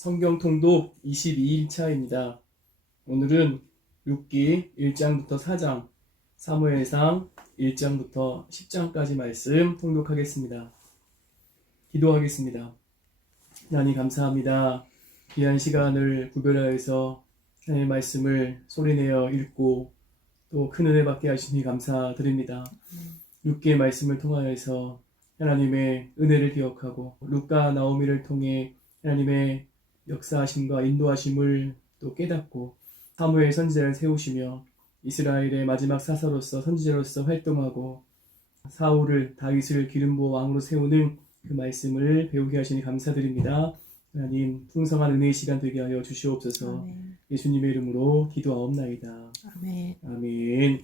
성경 통독 22일차입니다. 오늘은 룻기 1장부터 4장, 사무엘상 1장부터 10장까지 말씀 통독하겠습니다. 기도하겠습니다. 하나님 감사합니다. 귀한 시간을 구별하여서 하나님의 말씀을 소리내어 읽고 또 큰 은혜 받게 하시니 감사드립니다. 룻기의 말씀을 통하여서 하나님의 은혜를 기억하고 룻과 나오미를 통해 하나님의 역사하심과 인도하심을 또 깨닫고 사무엘 선지자를 세우시며 이스라엘의 마지막 사사로서 선지자로서 활동하고 사울을 다윗을 기름 부어 왕으로 세우는 그 말씀을 배우게 하시니 감사드립니다. 하나님 풍성한 은혜의 시간 되게 하여 주시옵소서. 아멘. 예수님의 이름으로 기도하옵나이다. 아멘. 아멘.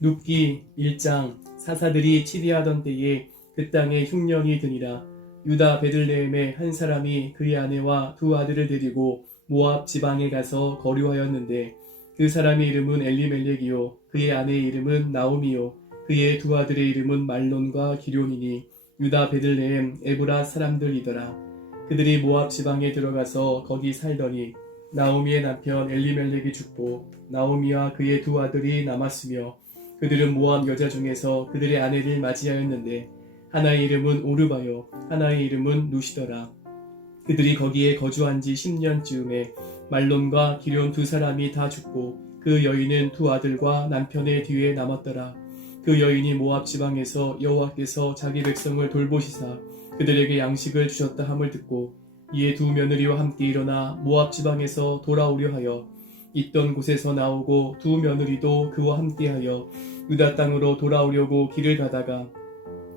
룻기 1장. 사사들이 치리하던 때에 그 땅에 흉년이 드니라. 유다 베들레헴의 한 사람이 그의 아내와 두 아들을 데리고 모압 지방에 가서 거류하였는데 그 사람의 이름은 엘리멜렉이요 그의 아내의 이름은 나오미요 그의 두 아들의 이름은 말론과 기럯이니 유다 베들레헴 에브라 사람들이더라. 그들이 모압 지방에 들어가서 거기 살더니 나오미의 남편 엘리멜렉이 죽고 나오미와 그의 두 아들이 남았으며 그들은 모압 여자 중에서 그들의 아내를 맞이하였는데 하나의 이름은 오르바요 하나의 이름은 루시더라. 그들이 거기에 거주한 지 10년쯤에 말론과 기럯 두 사람이 다 죽고 그 여인은 두 아들과 남편의 뒤에 남았더라. 그 여인이 모압 지방에서 여호와께서 자기 백성을 돌보시사 그들에게 양식을 주셨다 함을 듣고 이에 두 며느리와 함께 일어나 모압 지방에서 돌아오려 하여 있던 곳에서 나오고 두 며느리도 그와 함께하여 유다 땅으로 돌아오려고 길을 가다가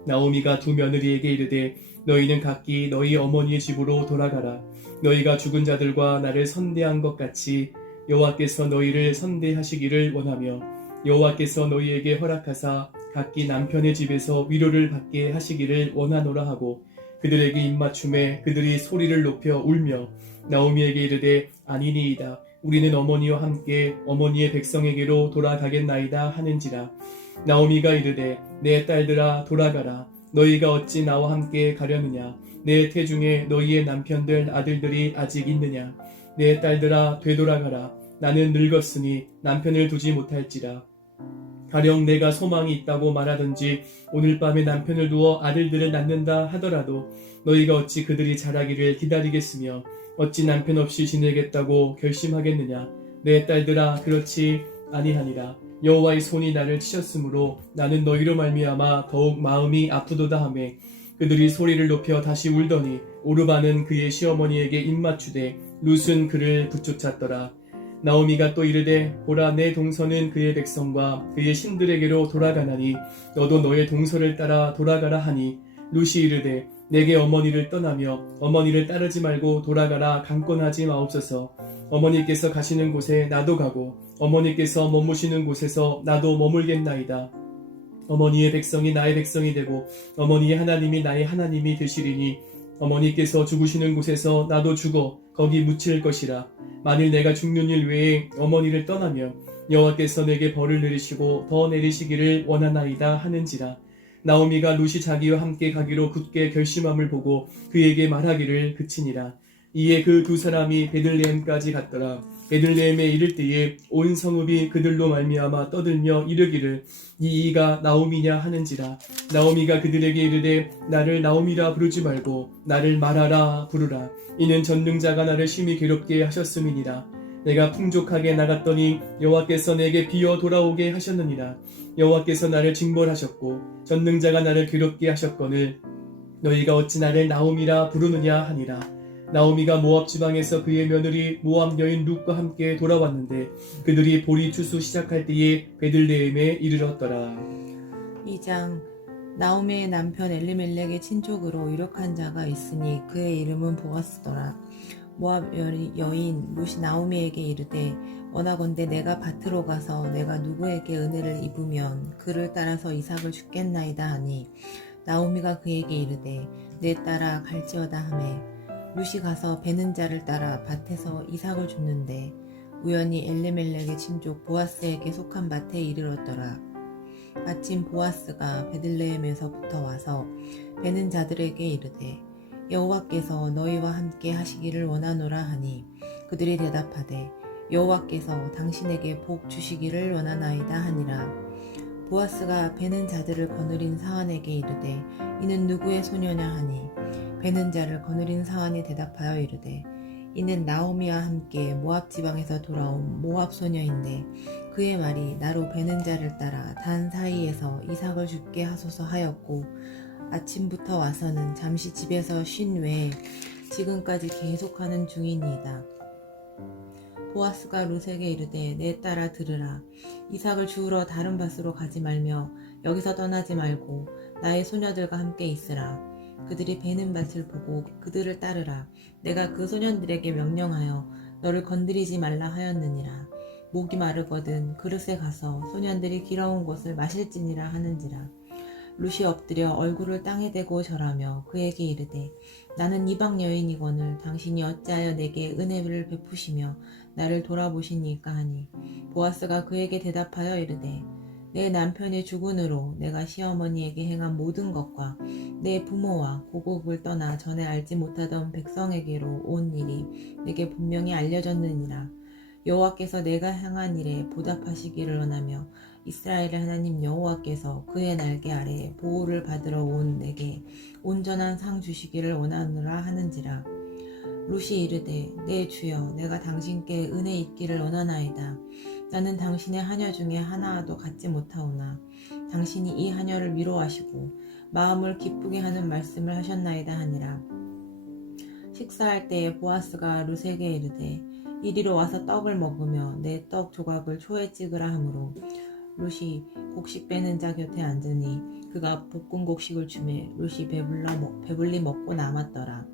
나오미가 두 며느리에게 이르되 너희는 각기 너희 어머니의 집으로 돌아가라. 너희가 죽은 자들과 나를 선대한 것 같이 여호와께서 너희를 선대하시기를 원하며 여호와께서 너희에게 허락하사 각기 남편의 집에서 위로를 받게 하시기를 원하노라 하고 그들에게 입맞춤에 그들이 소리를 높여 울며 나오미에게 이르되 아니니이다. 우리는 어머니와 함께 어머니의 백성에게로 돌아가겠나이다 하는지라. 나오미가 이르되 내 딸들아 돌아가라. 너희가 어찌 나와 함께 가려느냐. 내 태중에 너희의 남편들 아들들이 아직 있느냐. 내 딸들아 되돌아가라. 나는 늙었으니 남편을 두지 못할지라. 가령 내가 소망이 있다고 말하든지 오늘 밤에 남편을 두어 아들들을 낳는다 하더라도 너희가 어찌 그들이 자라기를 기다리겠으며 어찌 남편 없이 지내겠다고 결심하겠느냐. 내 딸들아 그렇지 아니하니라. 여호와의 손이 나를 치셨으므로 나는 너희로 말미암아 더욱 마음이 아프도다 하매 그들이 소리를 높여 다시 울더니 오르바는 그의 시어머니에게 입맞추되 룻은 그를 붙쫓았더라. 나오미가 또 이르되 보라 내 동서는 그의 백성과 그의 신들에게로 돌아가나니 너도 너의 동서를 따라 돌아가라 하니 룻이 이르되 내게 어머니를 떠나며 어머니를 따르지 말고 돌아가라 강권하지 마옵소서. 어머니께서 가시는 곳에 나도 가고 어머니께서 머무시는 곳에서 나도 머물겠나이다. 어머니의 백성이 나의 백성이 되고 어머니의 하나님이 나의 하나님이 되시리니 어머니께서 죽으시는 곳에서 나도 죽어 거기 묻힐 것이라. 만일 내가 죽는 일 외에 어머니를 떠나며 여호와께서 내게 벌을 내리시고 더 내리시기를 원하나이다 하는지라. 나오미가 룻이 자기와 함께 가기로 굳게 결심함을 보고 그에게 말하기를 그치니라. 이에 그 두 사람이 베들레헴까지 갔더라. 베들레헴에 이를 때에 온 성읍이 그들로 말미암아 떠들며 이르기를 이가 나오미냐 하는지라. 나오미가 그들에게 이르되 나를 나오미라 부르지 말고 나를 마라라 부르라. 이는 전능자가 나를 심히 괴롭게 하셨음이니라. 내가 풍족하게 나갔더니 여호와께서 내게 비어 돌아오게 하셨느니라. 여호와께서 나를 징벌하셨고 전능자가 나를 괴롭게 하셨거늘 너희가 어찌 나를 나오미라 부르느냐 하니라. 나오미가 모압 지방에서 그의 며느리 모압 여인 룻과 함께 돌아왔는데 그들이 보리 추수 시작할 때에 베들레헴에 이르렀더라. 2장. 나오미의 남편 엘리멜렉의 친족으로 유력한 자가 있으니 그의 이름은 보아스더라. 모압 여인 룻이 나오미에게 이르되 원하건대 내가 밭으로 가서 내가 누구에게 은혜를 입으면 그를 따라서 이삭을 주겠나이다 하니 나오미가 그에게 이르되 내 딸아 갈지어다 하매 룻이 가서 베는 자를 따라 밭에서 이삭을 줍는데 우연히 엘리멜렉의 친족 보아스에게 속한 밭에 이르렀더라. 마침 보아스가 베들레헴에서부터 와서 베는 자들에게 이르되 여호와께서 너희와 함께 하시기를 원하노라 하니 그들이 대답하되 여호와께서 당신에게 복 주시기를 원하나이다 하니라. 보아스가 베는 자들을 거느린 사환에게 이르되 이는 누구의 소녀냐 하니 베는 자를 거느린 사환이 대답하여 이르되 이는 나오미와 함께 모압 지방에서 돌아온 모압 소녀인데 그의 말이 나로 베는 자를 따라 단 사이에서 이삭을 죽게 하소서 하였고 아침부터 와서는 잠시 집에서 쉰 외에 지금까지 계속하는 중이니이다. 보아스가 룻에게 이르되 내 딸아 들으라. 이삭을 주우러 다른 밭으로 가지 말며 여기서 떠나지 말고 나의 소녀들과 함께 있으라. 그들이 베는 밭을 보고 그들을 따르라. 내가 그 소년들에게 명령하여 너를 건드리지 말라 하였느니라. 목이 마르거든 그릇에 가서 소년들이 길어온 것을 마실지니라 하는지라. 룻이 엎드려 얼굴을 땅에 대고 절하며 그에게 이르되 나는 이방 여인이거늘 당신이 어찌하여 내게 은혜를 베푸시며 나를 돌아보시니까 하니 보아스가 그에게 대답하여 이르되 내 남편의 죽은으로 내가 시어머니에게 행한 모든 것과 내 부모와 고국을 떠나 전에 알지 못하던 백성에게로 온 일이 내게 분명히 알려졌느니라. 여호와께서 내가 행한 일에 보답하시기를 원하며 이스라엘의 하나님 여호와께서 그의 날개 아래 보호를 받으러 온 내게 온전한 상 주시기를 원하노라 하는지라. 룻이 이르되 내 주여 내가 당신께 은혜 있기를 원하나이다. 나는 당신의 하녀 중에 하나도 갖지 못하오나 당신이 이 하녀를 위로하시고 마음을 기쁘게 하는 말씀을 하셨나이다 하니라. 식사할 때에 보아스가 룻에게 이르되 이리로 와서 떡을 먹으며 내 떡 조각을 초에 찍으라 하므로 룻이 곡식 빼는 자 곁에 앉으니 그가 볶은 곡식을 주매 룻이 배불리 먹고 남았더라.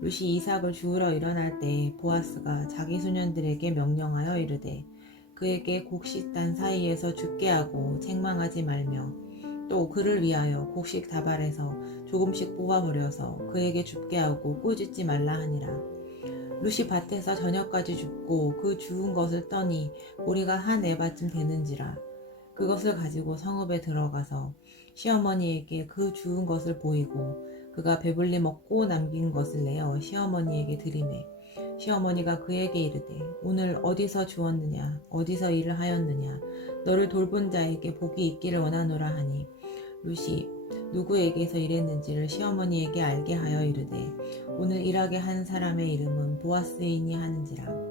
룻이 이삭을 주우러 일어날 때 보아스가 자기 소년들에게 명령하여 이르되 그에게 곡식단 사이에서 죽게 하고 책망하지 말며 또 그를 위하여 곡식 다발에서 조금씩 뽑아버려서 그에게 죽게 하고 꾸짖지 말라 하니라. 룻이 밭에서 저녁까지 줍고 그 주운 것을 떠니 보리가 한 에바쯤 되는지라. 그것을 가지고 성읍에 들어가서 시어머니에게 그 주운 것을 보이고 그가 배불리 먹고 남긴 것을 내어 시어머니에게 드리매 시어머니가 그에게 이르되 오늘 어디서 주었느냐 어디서 일을 하였느냐 너를 돌본 자에게 복이 있기를 원하노라 하니 룻이 누구에게서 일했는지를 시어머니에게 알게 하여 이르되 오늘 일하게 한 사람의 이름은 보아스이니 하는지라.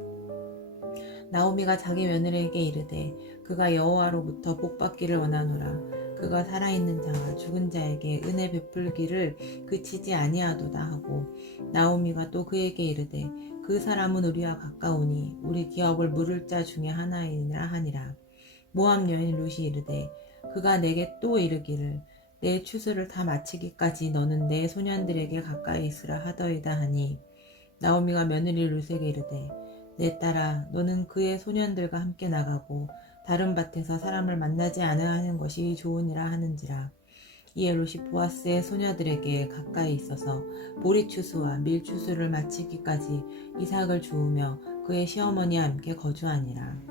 나오미가 자기 며느리에게 이르되 그가 여호와로부터 복받기를 원하노라. 그가 살아있는 자와 죽은 자에게 은혜 베풀기를 그치지 아니하도다 하고 나오미가 또 그에게 이르되 그 사람은 우리와 가까우니 우리 기업을 물을 자 중에 하나이니라 하니라. 모압 여인 룻이 이르되 그가 내게 또 이르기를 내 추수를 다 마치기까지 너는 내 소년들에게 가까이 있으라 하더이다 하니 나오미가 며느리 룻에게 이르되 내 딸아 너는 그의 소년들과 함께 나가고 다른 밭에서 사람을 만나지 않아야 하는 것이 좋으니라 하는지라. 이에 룻이 보아스의 소녀들에게 가까이 있어서 보리 추수와 밀 추수를 마치기까지 이삭을 주우며 그의 시어머니와 함께 거주하니라.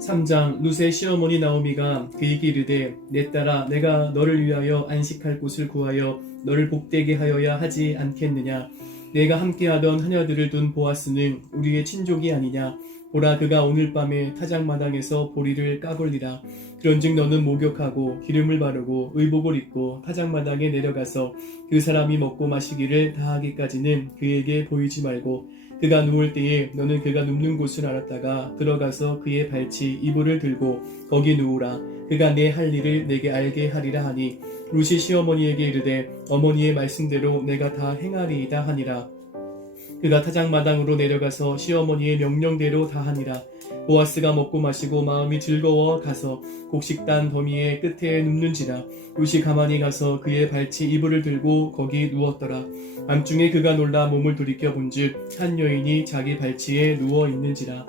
3장. 룻의 시어머니 나오미가 그에게 이르되 내 딸아 내가 너를 위하여 안식할 곳을 구하여 너를 복되게 하여야 하지 않겠느냐. 내가 함께하던 하녀들을 둔 보아스는 우리의 친족이 아니냐. 보라 그가 오늘 밤에 타작마당에서 보리를 까볼리라. 그런즉 너는 목욕하고 기름을 바르고 의복을 입고 타작마당에 내려가서 그 사람이 먹고 마시기를 다하기까지는 그에게 보이지 말고 그가 누울 때에 너는 그가 눕는 곳을 알았다가 들어가서 그의 발치 이불을 들고 거기 누우라. 그가 내 할 일을 내게 알게 하리라 하니 룻이 시어머니에게 이르되 어머니의 말씀대로 내가 다 행하리이다 하니라. 그가 타작마당으로 내려가서 시어머니의 명령대로 다 하니라. 보아스가 먹고 마시고 마음이 즐거워 가서 곡식단 더미의 끝에 눕는지라. 룻이 가만히 가서 그의 발치 이불을 들고 거기 누웠더라. 밤중에 그가 놀라 몸을 돌이켜 본즉 한 여인이 자기 발치에 누워 있는지라.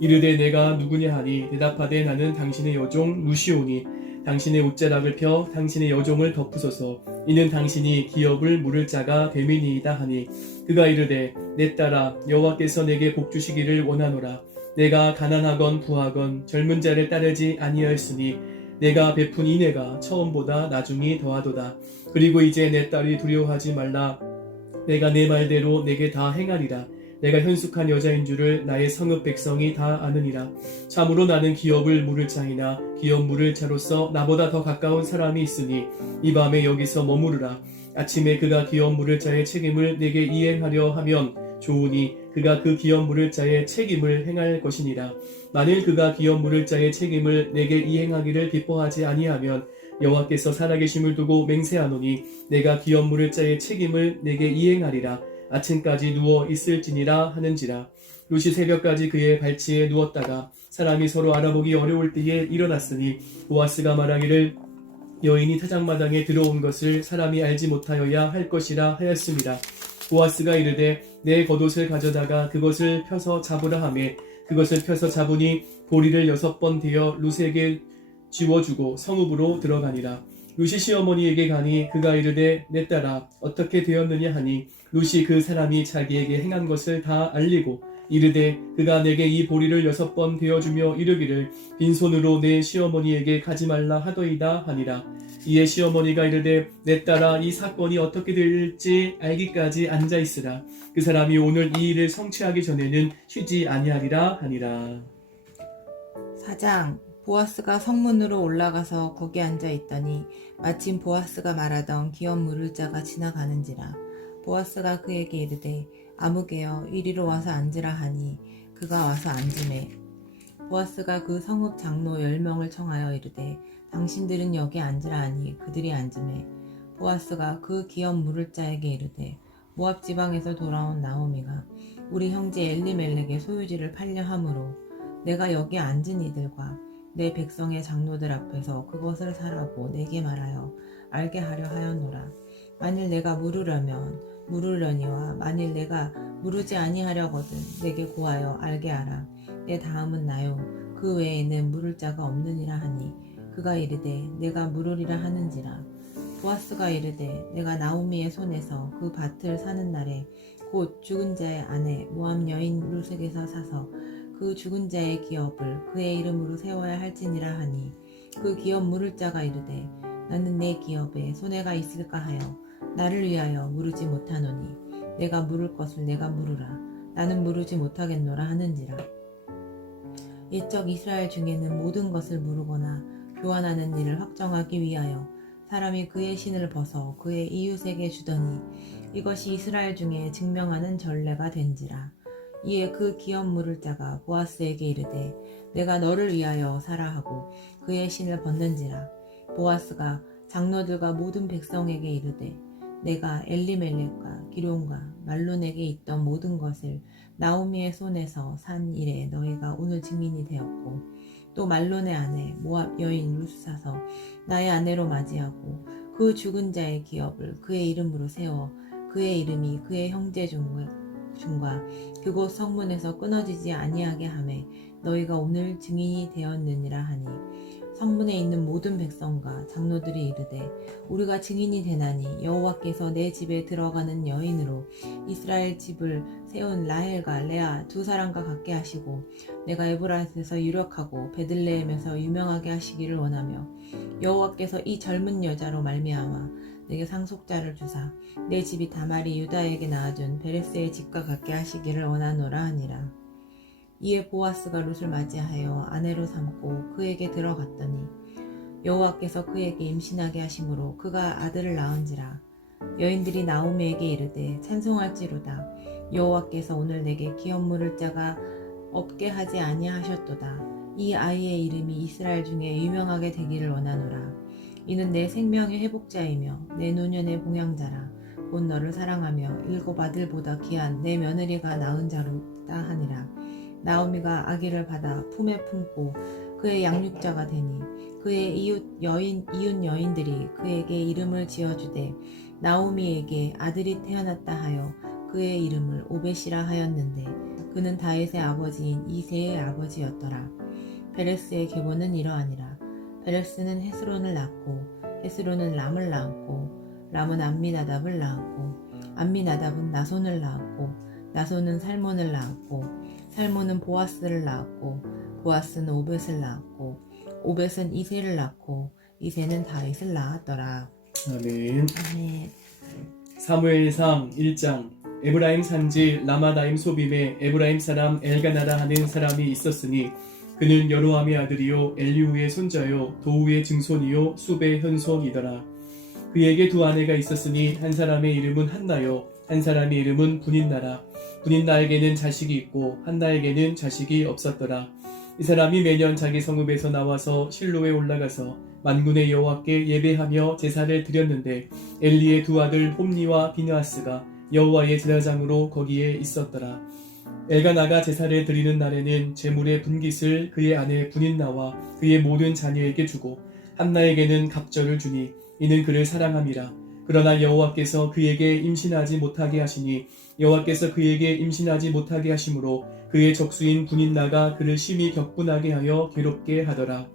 이르되 내가 누구냐 하니 대답하되 나는 당신의 여종 룻이오니 당신의 옷자락을 펴 당신의 여종을 덮으소서. 이는 당신이 기업을 물을 자가 됨이니이다 하니 그가 이르되 내 딸아 여호와께서 내게 복 주시기를 원하노라. 내가 가난하건 부하건 젊은 자를 따르지 아니하였으니 내가 베푼 인애가 처음보다 나중이 더하도다. 그리고 이제 내 딸이 두려워하지 말라. 내가 내 말대로 내게 다 행하리라. 내가 현숙한 여자인 줄을 나의 성읍 백성이 다 아느니라. 참으로 나는 기업을 물을 자이나 기업 물을 자로서 나보다 더 가까운 사람이 있으니 이 밤에 여기서 머무르라. 아침에 그가 기업 물을 자의 책임을 내게 이행하려 하면 좋으니 그가 그 기업 물을 자의 책임을 행할 것이니라. 만일 그가 기업 물을 자의 책임을 내게 이행하기를 기뻐하지 아니하면 여호와께서 살아계심을 두고 맹세하노니 내가 기업 물을 자의 책임을 내게 이행하리라. 아침까지 누워 있을지니라 하는지라. 룻이 새벽까지 그의 발치에 누웠다가 사람이 서로 알아보기 어려울 때에 일어났으니 보아스가 말하기를 여인이 타작마당에 들어온 것을 사람이 알지 못하여야 할 것이라 하였습니다. 보아스가 이르되 내 겉옷을 가져다가 그것을 펴서 잡으라 하매 그것을 펴서 잡으니 보리를 6번 대어 룻에게 쥐워주고 성읍으로 들어가니라. 룻이 시어머니에게 가니 그가 이르되 내 딸아 어떻게 되었느냐 하니 룻이 그 사람이 자기에게 행한 것을 다 알리고 이르되 그가 내게 이 보리를 6번 되어주며 이르기를 빈손으로 내 시어머니에게 가지 말라 하더이다 하니라. 이에 시어머니가 이르되 내 딸아 이 사건이 어떻게 될지 알기까지 앉아있으라. 그 사람이 오늘 이 일을 성취하기 전에는 쉬지 아니하리라 하니라. 4장. 보아스가 성문으로 올라가서 거기 앉아 있더니 마침 보아스가 말하던 기업 물을 자가 지나가는지라. 보아스가 그에게 이르되 아무개여 이리로 와서 앉으라 하니 그가 와서 앉으매 보아스가 그 성읍 장로 10명을 청하여 이르되 당신들은 여기 앉으라 하니 그들이 앉으매 보아스가 그 기업 물을 자에게 이르되 모압 지방에서 돌아온 나오미가 우리 형제 엘리멜렉의 소유지를 팔려 함으로 내가 여기 앉은 이들과 내 백성의 장로들 앞에서 그것을 사라고 내게 말하여 알게 하려 하였노라. 만일 내가 물으려니와 만일 내가 물으지 아니하려거든 내게 구하여 알게 하라. 내 다음은 나요. 그 외에는 물을 자가 없느니라 하니 그가 이르되 내가 물으리라 하는지라. 보아스가 이르되 내가 나오미의 손에서 그 밭을 사는 날에 곧 죽은 자의 아내 모압 여인 룻에게서 사서 그 죽은 자의 기업을 그의 이름으로 세워야 할지니라 하니 그 기업 물을 자가 이르되 나는 내 기업에 손해가 있을까 하여 나를 위하여 물으지 못하노니 내가 물을 것을 내가 물으라. 나는 물으지 못하겠노라 하는지라. 옛적 이스라엘 중에는 모든 것을 물으거나 교환하는 일을 확정하기 위하여 사람이 그의 신을 벗어 그의 이웃에게 주더니 이것이 이스라엘 중에 증명하는 전례가 된지라. 이에 그 기업 물을 자가 보아스에게 이르되 내가 너를 위하여 사라 하고 그의 신을 벗는지라. 보아스가 장로들과 모든 백성에게 이르되 내가 엘리멜렉과 기론과 말론에게 있던 모든 것을 나오미의 손에서 산 일에 너희가 오늘 증인이 되었고 또 말론의 아내 모압 여인 룻 사서 나의 아내로 맞이하고 그 죽은 자의 기업을 그의 이름으로 세워 그의 이름이 그의 형제 중과 그곳 성문에서 끊어지지 아니하게 하매 너희가 오늘 증인이 되었느니라 하니 성문에 있는 모든 백성과 장로들이 이르되 우리가 증인이 되나니 여호와께서 내 집에 들어가는 여인으로 이스라엘 집을 세운 라헬과 레아 두 사람과 같게 하시고 내가 에브라스에서 유력하고 베들레헴에서 유명하게 하시기를 원하며 여호와께서 이 젊은 여자로 말미암아 내게 상속자를 주사 내 집이 다말이 유다에게 낳아준 베레스의 집과 같게 하시기를 원하노라 하니라. 이에 보아스가 룻을 맞이하여 아내로 삼고 그에게 들어갔더니 여호와께서 그에게 임신하게 하심으로 그가 아들을 낳은지라. 여인들이 나오미에게 이르되 찬송할지로다. 여호와께서 오늘 내게 기업 물을 자가 없게 하지 아니하셨도다. 이 아이의 이름이 이스라엘 중에 유명하게 되기를 원하노라. 이는 내 생명의 회복자이며 내 노년의 봉양자라. 곧 너를 사랑하며 7 아들보다 귀한 내 며느리가 낳은 자로다 하니라. 나오미가 아기를 받아 품에 품고 그의 양육자가 되니 그의 이웃 여인들이 그에게 이름을 지어주되 나오미에게 아들이 태어났다 하여 그의 이름을 오벳이라 하였는데 그는 다윗의 아버지인 이새의 아버지였더라. 베레스의 계보는 이러하니라. 베레스는 헤스론을 낳고 헤스론은 람을 낳았고 람은 암미나답을 낳았고 암미나답은 나손을 낳았고 나손은 살몬을 낳았고 살몬은 보아스를 낳았고 보아스는 오벳을 낳았고 오벳은 이새를 낳고 이새는 다윗을 낳았더라. 아멘. 아멘. 사무엘상 1장. 에브라임 산지 라마다임 소빔에 에브라임 사람 엘가나라 하는 사람이 있었으니 그는 여로함의 아들이요 엘리후의 손자요 도우의 증손이요 숲의 현손이더라. 그에게 두 아내가 있었으니 한 사람의 이름은 한나요 한 사람의 이름은 분인나라. 분인나에게는 자식이 있고 한나에게는 자식이 없었더라. 이 사람이 매년 자기 성읍에서 나와서 실로에 올라가서 만군의 여호와께 예배하며 제사를 드렸는데 엘리의 두 아들 홈니와 비느하스가 여호와의 제사장으로 거기에 있었더라. 엘가나가 제사를 드리는 날에는 제물의 분깃을 그의 아내 분인나와 그의 모든 자녀에게 주고 한나에게는 갑절을 주니 이는 그를 사랑함이라. 그러나 여호와께서 그에게 임신하지 못하게 하시니 여호와께서 그에게 임신하지 못하게 하심으로 그의 적수인 분인나가 그를 심히 격분하게 하여 괴롭게 하더라.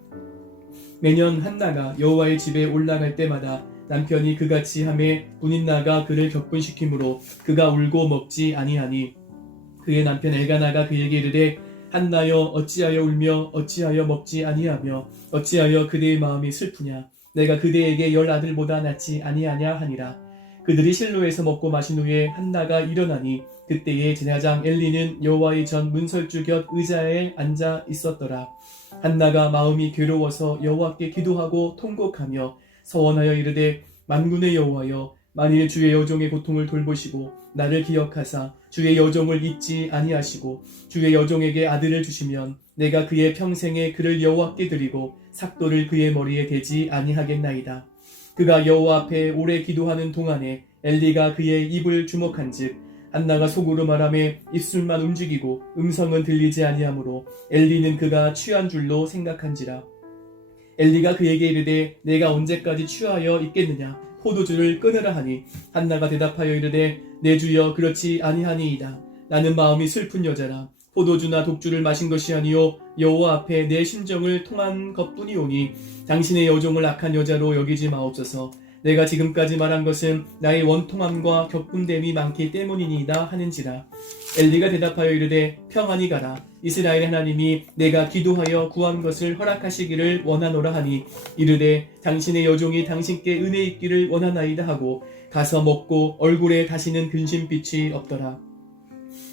매년 한나가 여호와의 집에 올라갈 때마다 남편이 그같이 하매 분인나가 그를 격분시키므로 그가 울고 먹지 아니하니 그의 남편 엘가나가 그에게 이르되 한나여 어찌하여 울며 어찌하여 먹지 아니하며 어찌하여 그대의 마음이 슬프냐 내가 그대에게 10 아들보다 낫지 아니하냐 하니라. 그들이 실로에서 먹고 마신 후에 한나가 일어나니 그때에 제사장 엘리는 여호와의 전 문설주 곁 의자에 앉아 있었더라. 한나가 마음이 괴로워서 여호와께 기도하고 통곡하며 서원하여 이르되 만군의 여호와여 만일 주의 여종의 고통을 돌보시고 나를 기억하사 주의 여종을 잊지 아니하시고 주의 여종에게 아들을 주시면 내가 그의 평생에 그를 여호와께 드리고 삭도를 그의 머리에 대지 아니하겠나이다. 그가 여호와 앞에 오래 기도하는 동안에 엘리가 그의 입을 주목한즉 한나가 속으로 말하며 입술만 움직이고 음성은 들리지 아니하므로 엘리는 그가 취한 줄로 생각한지라. 엘리가 그에게 이르되 내가 언제까지 취하여 있겠느냐 포도주를 끊으라 하니 한나가 대답하여 이르되 내 주여 그렇지 아니하니이다. 나는 마음이 슬픈 여자라. 포도주나 독주를 마신 것이 아니요 여호와 앞에 내 심정을 통한 것뿐이오니 당신의 여종을 악한 여자로 여기지 마옵소서. 내가 지금까지 말한 것은 나의 원통함과 격분됨이 많기 때문이니이다 하는지라. 엘리가 대답하여 이르되 평안히 가라. 이스라엘 하나님이 내가 기도하여 구한 것을 허락하시기를 원하노라 하니 이르되 당신의 여종이 당신께 은혜 있기를 원하나이다 하고 가서 먹고 얼굴에 다시는 근심빛이 없더라.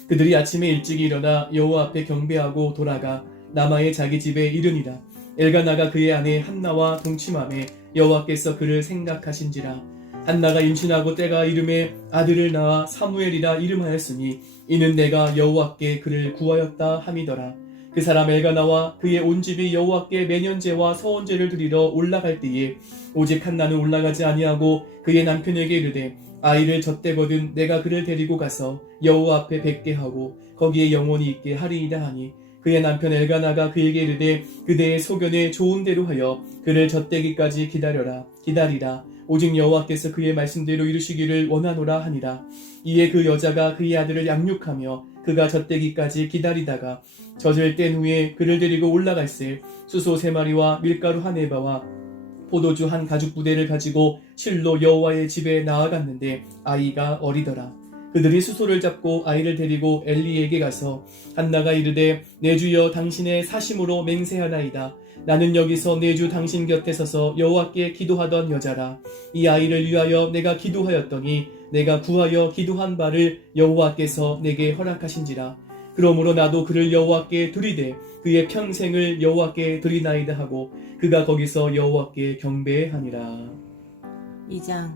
그들이 아침에 일찍 일어나 여호와 앞에 경배하고 돌아가 라마의 자기 집에 이르니라. 엘가나가 그의 아내 한나와 동침하매 여호와께서 그를 생각하신지라. 한나가 임신하고 때가 이름에 아들을 낳아 사무엘이라 이름하였으니 이는 내가 여호와께 그를 구하였다 함이더라. 그 사람 엘가나와 그의 온 집이 여호와께 매년제와 서원제를 드리러 올라갈 때에 오직 한나는 올라가지 아니하고 그의 남편에게 이르되 아이를 젖대거든 내가 그를 데리고 가서 여호와 앞에 뵙게 하고 거기에 영원히 있게 하리이다 하니 그의 남편 엘가나가 그에게 이르되 그대의 소견에 좋은 대로 하여 그를 젖대기까지 기다리라. 오직 여호와께서 그의 말씀대로 이루시기를 원하노라 하니라. 이에 그 여자가 그의 아들을 양육하며 그가 젖대기까지 기다리다가 젖을 뗀 후에 그를 데리고 올라갈새 수소 3마리와 밀가루 1에바와 포도주 1 가죽 부대를 가지고 실로 여호와의 집에 나아갔는데 아이가 어리더라. 그들이 수소를 잡고 아이를 데리고 엘리에게 가서 한나가 이르되 내 주여 당신의 사심으로 맹세하나이다. 나는 여기서 내 주 당신 곁에 서서 여호와께 기도하던 여자라. 이 아이를 위하여 내가 기도하였더니 내가 구하여 기도한 바를 여호와께서 내게 허락하신지라. 그러므로 나도 그를 여호와께 드리되 그의 평생을 여호와께 드리나이다 하고 그가 거기서 여호와께 경배하니라. 2장.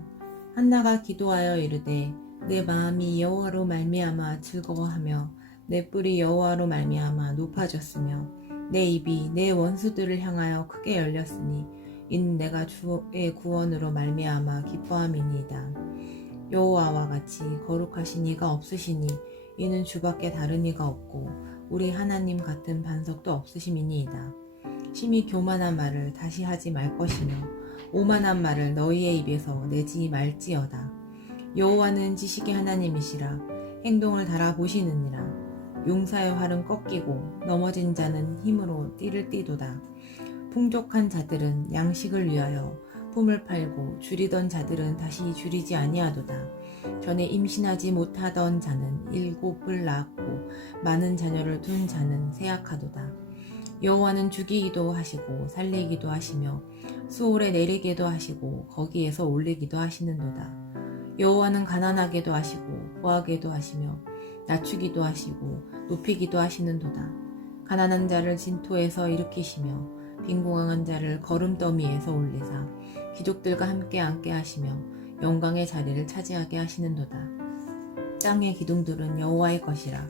한나가 기도하여 이르되 내 마음이 여호와로 말미암아 즐거워하며 내 뿔이 여호와로 말미암아 높아졌으며 내 입이 내 원수들을 향하여 크게 열렸으니 이는 내가 주의 구원으로 말미암아 기뻐함이니이다. 여호와와 같이 거룩하신 이가 없으시니 이는 주밖에 다른 이가 없고 우리 하나님 같은 반석도 없으심이니이다. 심히 교만한 말을 다시 하지 말 것이며 오만한 말을 너희의 입에서 내지 말지어다. 여호와는 지식의 하나님이시라. 행동을 달아보시느니라. 용사의 활은 꺾이고 넘어진 자는 힘으로 띠를 띠도다. 풍족한 자들은 양식을 위하여 품을 팔고 줄이던 자들은 다시 줄이지 아니하도다. 전에 임신하지 못하던 자는 7을 낳았고 많은 자녀를 둔 자는 세약하도다. 여호와는 죽이기도 하시고 살리기도 하시며 수월에 내리기도 하시고 거기에서 올리기도 하시는도다. 여호와는 가난하게도 하시고 부하게도 하시며 낮추기도 하시고 높이기도 하시는도다. 가난한 자를 진토에서 일으키시며 빈궁한 자를 거름더미에서 올리사 귀족들과 함께 앉게 하시며 영광의 자리를 차지하게 하시는도다. 땅의 기둥들은 여호와의 것이라.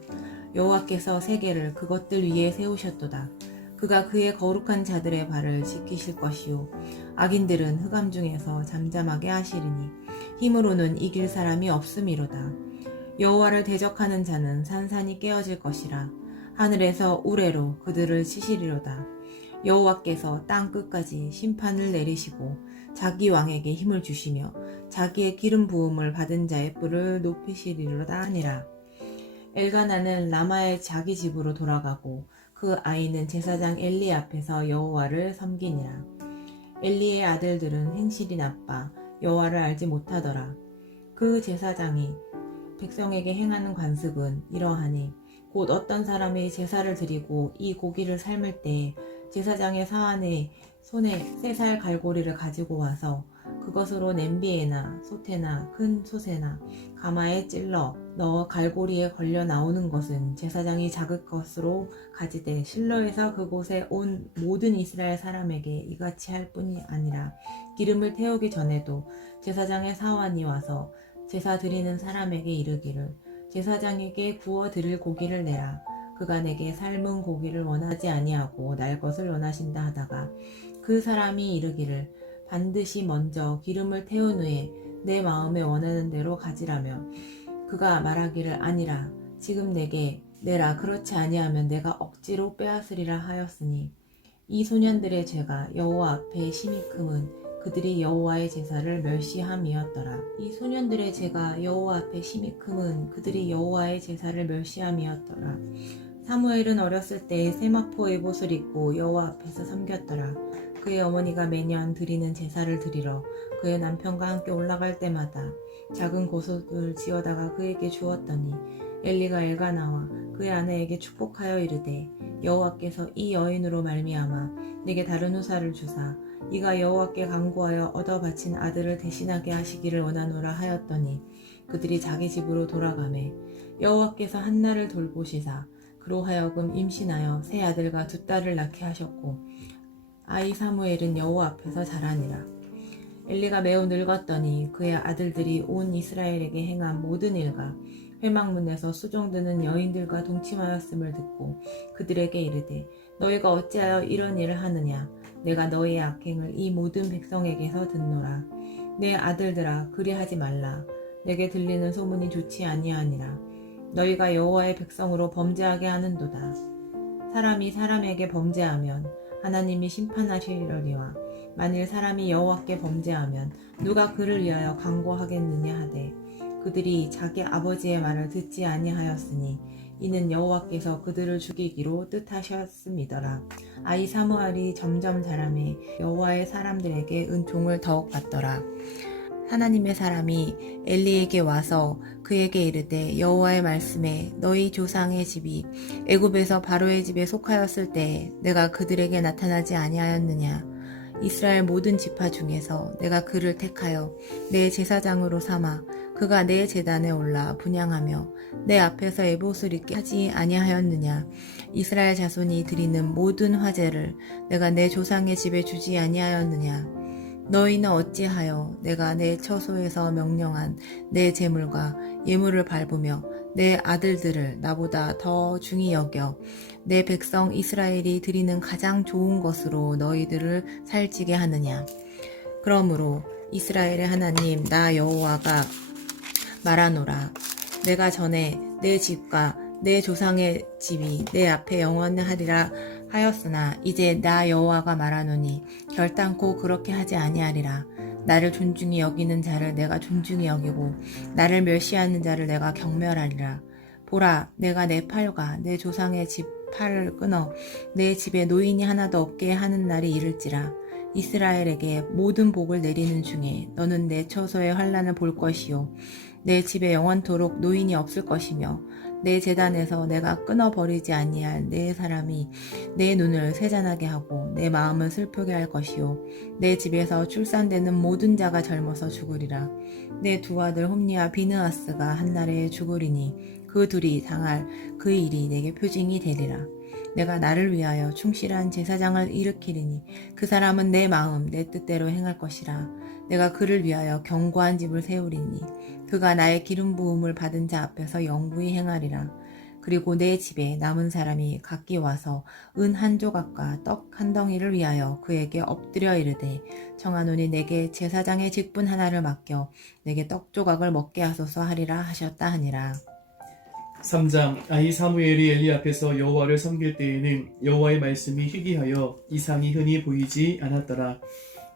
여호와께서 세계를 그것들 위에 세우셨도다. 그가 그의 거룩한 자들의 발을 지키실 것이요 악인들은 흑암 중에서 잠잠하게 하시리니 힘으로는 이길 사람이 없음이로다. 여호와를 대적하는 자는 산산이 깨어질 것이라. 하늘에서 우레로 그들을 치시리로다. 여호와께서 땅 끝까지 심판을 내리시고 자기 왕에게 힘을 주시며 자기의 기름 부음을 받은 자의 뿔을 높이시리로다 하니라. 엘가나는 라마의 자기 집으로 돌아가고 그 아이는 제사장 엘리 앞에서 여호와를 섬기니라. 엘리의 아들들은 행실이 나빠 여호와를 알지 못하더라. 그 제사장이 백성에게 행하는 관습은 이러하니 곧 어떤 사람이 제사를 드리고 이 고기를 삶을 때 제사장의 사환의 손에 3살 갈고리를 가지고 와서 그것으로 냄비에나 솥에나 큰 솥에나 가마에 찔러 넣어 갈고리에 걸려 나오는 것은 제사장이 작을 것으로 가지되 실로에서 그곳에 온 모든 이스라엘 사람에게 이같이 할 뿐이 아니라 기름을 태우기 전에도 제사장의 사환이 와서 제사 드리는 사람에게 이르기를 제사장에게 구워 드릴 고기를 내라. 그가 내게 삶은 고기를 원하지 아니하고 날 것을 원하신다 하다가 그 사람이 이르기를 반드시 먼저 기름을 태운 후에 내 마음에 원하는 대로 가지라며 그가 말하기를 아니라 지금 내게 내라. 그렇지 아니하면 내가 억지로 빼앗으리라 하였으니 이 소년들의 죄가 여호와 앞에 심히 크면 그들이 여호와의 제사를 멸시함이었더라. 이 소년들의 죄가 여호와 앞에 심히 크면 그들이 여호와의 제사를 멸시함이었더라. 사무엘은 어렸을 때 세마포 에봇을 입고 여호와 앞에서 섬겼더라. 그의 어머니가 매년 드리는 제사를 드리러 그의 남편과 함께 올라갈 때마다 작은 고석을 지어다가 그에게 주었더니 엘리가 엘가나와 그의 아내에게 축복하여 이르되 여호와께서 이 여인으로 말미암아 내게 다른 후사를 주사 이가 여호와께 간구하여 얻어 바친 아들을 대신하게 하시기를 원하노라 하였더니 그들이 자기 집으로 돌아가매 여호와께서 한나를 돌보시사 그로 하여금 임신하여 세 아들과 2딸을 낳게 하셨고 아이 사무엘은 여호와 앞에서 자라니라. 엘리가 매우 늙었더니 그의 아들들이 온 이스라엘에게 행한 모든 일과 회막문에서 수종드는 여인들과 동침하였음을 듣고 그들에게 이르되 너희가 어찌하여 이런 일을 하느냐. 내가 너희의 악행을 이 모든 백성에게서 듣노라. 내 아들들아 그리하지 말라. 내게 들리는 소문이 좋지 아니하니라. 너희가 여호와의 백성으로 범죄하게 하는도다. 사람이 사람에게 범죄하면 하나님이 심판하시려니와 만일 사람이 여호와께 범죄하면 누가 그를 위하여 간구하겠느냐 하되 그들이 자기 아버지의 말을 듣지 아니하였으니 이는 여호와께서 그들을 죽이기로 뜻하셨음이더라. 아이 사무엘이 점점 자라매 여호와의 사람들에게 은총을 더욱 받더라. 하나님의 사람이 엘리에게 와서 그에게 이르되 여호와의 말씀에 너희 조상의 집이 애굽에서 바로의 집에 속하였을 때 내가 그들에게 나타나지 아니하였느냐. 이스라엘 모든 지파 중에서 내가 그를 택하여 내 제사장으로 삼아 그가 내 제단에 올라 분향하며 내 앞에서 에봇을 입게 하지 아니하였느냐. 이스라엘 자손이 드리는 모든 화제를 내가 내 조상의 집에 주지 아니하였느냐. 너희는 어찌하여 내가 내 처소에서 명령한 내 제물과 예물을 밟으며 내 아들들을 나보다 더 중히 여겨 내 백성 이스라엘이 드리는 가장 좋은 것으로 너희들을 살찌게 하느냐. 그러므로 이스라엘의 하나님 나 여호와가 말하노라. 내가 전에 내 집과 내 조상의 집이 내 앞에 영원하리라 하였으나 이제 나 여호와가 말하노니 결단코 그렇게 하지 아니하리라. 나를 존중히 여기는 자를 내가 존중히 여기고 나를 멸시하는 자를 내가 경멸하리라. 보라, 내가 내 팔과 내 조상의 집 팔을 끊어 내 집에 노인이 하나도 없게 하는 날이 이를지라. 이스라엘에게 모든 복을 내리는 중에 너는 내 처소의 환난을 볼 것이요 내 집에 영원토록 노인이 없을 것이며 내 제단에서 내가 끊어버리지 아니할 내 사람이 내 눈을 세잔하게 하고 내 마음을 슬프게 할 것이요 내 집에서 출산되는 모든 자가 젊어서 죽으리라. 내 두 아들 홈니와 비느하스가 한날에 죽으리니 그 둘이 당할 그 일이 내게 표징이 되리라. 내가 나를 위하여 충실한 제사장을 일으키리니 그 사람은 내 마음 내 뜻대로 행할 것이라. 내가 그를 위하여 견고한 집을 세우리니 그가 나의 기름 부음을 받은 자 앞에서 영구히 행하리라. 그리고 내 집에 남은 사람이 각기 와서 은 한 조각과 떡 한 덩이를 위하여 그에게 엎드려 이르되 청하노니 내게 제사장의 직분 하나를 맡겨 내게 떡 조각을 먹게 하소서 하리라 하셨다 하니라. 3장 아히 사무엘이 엘리 앞에서 여호와를 섬길 때에는 여호와의 말씀이 희귀하여 이상이 흔히 보이지 않았더라.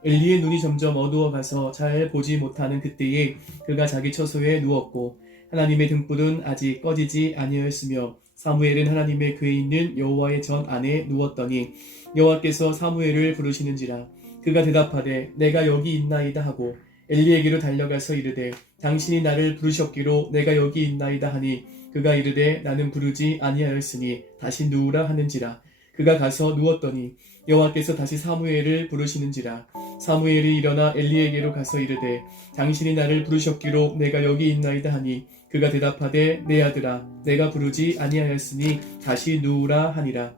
엘리의 눈이 점점 어두워가서 잘 보지 못하는 그때에 그가 자기 처소에 누웠고 하나님의 등불은 아직 꺼지지 아니하였으며 사무엘은 하나님의 궤에 있는 여호와의 전 안에 누웠더니 여호와께서 사무엘을 부르시는지라. 그가 대답하되 내가 여기 있나이다 하고 엘리에게로 달려가서 이르되 당신이 나를 부르셨기로 내가 여기 있나이다 하니 그가 이르되 나는 부르지 아니하였으니 다시 누우라 하는지라. 그가 가서 누웠더니 여호와께서 다시 사무엘을 부르시는지라. 사무엘이 일어나 엘리에게로 가서 이르되 당신이 나를 부르셨기로 내가 여기 있나이다 하니 그가 대답하되 내 아들아 내가 부르지 아니하였으니 다시 누우라 하니라.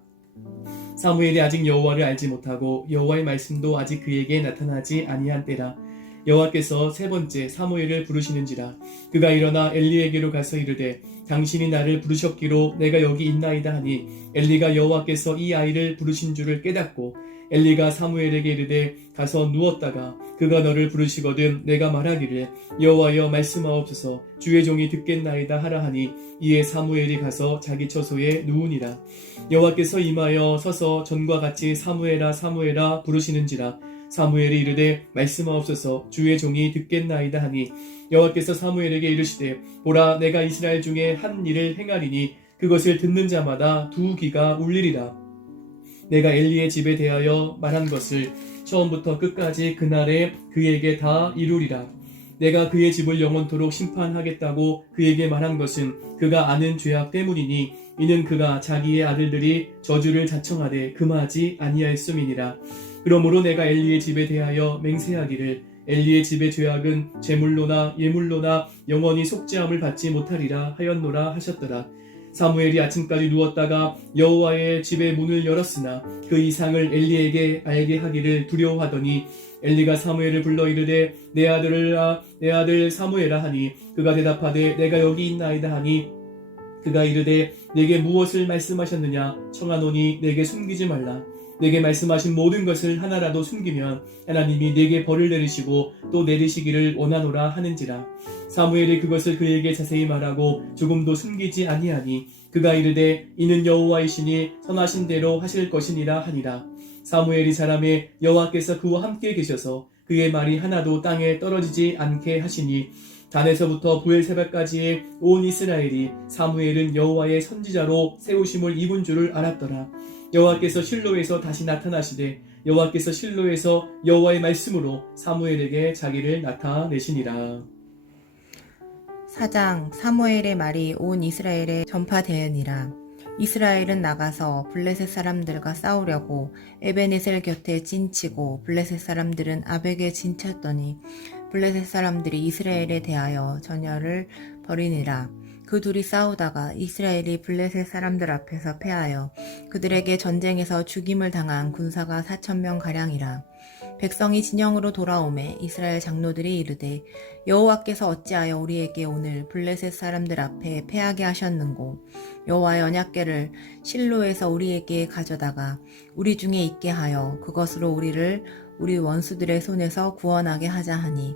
사무엘이 아직 여호와를 알지 못하고 여호와의 말씀도 아직 그에게 나타나지 아니한 때라. 여호와께서 세 번째 사무엘을 부르시는지라. 그가 일어나 엘리에게로 가서 이르되 당신이 나를 부르셨기로 내가 여기 있나이다 하니 엘리가 여호와께서 이 아이를 부르신 줄을 깨닫고 엘리가 사무엘에게 이르되 가서 누웠다가 그가 너를 부르시거든 내가 말하기를 여호와여 말씀하옵소서 주의 종이 듣겠나이다 하라 하니 이에 사무엘이 가서 자기 처소에 누우니라. 여호와께서 임하여 서서 전과 같이 사무엘아 사무엘아 부르시는지라. 사무엘이 이르되 말씀하옵소서 주의 종이 듣겠나이다 하니 여호와께서 사무엘에게 이르시되 보라 내가 이스라엘 중에 한 일을 행하리니 그것을 듣는 자마다 두 귀가 울리리라. 내가 엘리의 집에 대하여 말한 것을 처음부터 끝까지 그날에 그에게 다 이루리라. 내가 그의 집을 영원토록 심판하겠다고 그에게 말한 것은 그가 아는 죄악 때문이니 이는 그가 자기의 아들들이 저주를 자청하되 금하지 아니하였음이니라. 그러므로 내가 엘리의 집에 대하여 맹세하기를 엘리의 집의 죄악은 제물로나 예물로나 영원히 속죄함을 받지 못하리라 하였노라 하셨더라. 사무엘이 아침까지 누웠다가 여호와의 집의 문을 열었으나 그 이상을 엘리에게 알게 하기를 두려워하더니 엘리가 사무엘을 불러 이르되 내 아들 사무엘아 하니 그가 대답하되 내가 여기 있나이다 하니 그가 이르되 내게 무엇을 말씀하셨느냐 청하노니 내게 숨기지 말라. 내게 말씀하신 모든 것을 하나라도 숨기면 하나님이 내게 벌을 내리시고 또 내리시기를 원하노라 하는지라. 사무엘이 그것을 그에게 자세히 말하고 조금도 숨기지 아니하니 그가 이르되 이는 여호와이시니 선하신 대로 하실 것이니라 하니라. 사무엘이 자라매 여호와께서 그와 함께 계셔서 그의 말이 하나도 땅에 떨어지지 않게 하시니 단에서부터 부엘세바까지의 온 이스라엘이 사무엘은 여호와의 선지자로 세우심을 입은 줄을 알았더라. 여호와께서 실로에서 다시 나타나시되 여호와께서 실로에서 여호와의 말씀으로 사무엘에게 자기를 나타내시니라. 4장 사무엘의 말이 온 이스라엘에 전파되으니라. 이스라엘은 나가서 블레셋 사람들과 싸우려고 에베네셀 곁에 진치고 블레셋 사람들은 아벡에 진쳤더니 블레셋 사람들이 이스라엘에 대하여 전열을 벌이니라. 그 둘이 싸우다가 이스라엘이 블레셋 사람들 앞에서 패하여 그들에게 전쟁에서 죽임을 당한 군사가 4,000명 가량이라. 백성이 진영으로 돌아오매 이스라엘 장로들이 이르되 여호와께서 어찌하여 우리에게 오늘 블레셋 사람들 앞에 패하게 하셨는고 여호와의 언약궤를 실로에서 우리에게 가져다가 우리 중에 있게 하여 그것으로 우리를 우리 원수들의 손에서 구원하게 하자 하니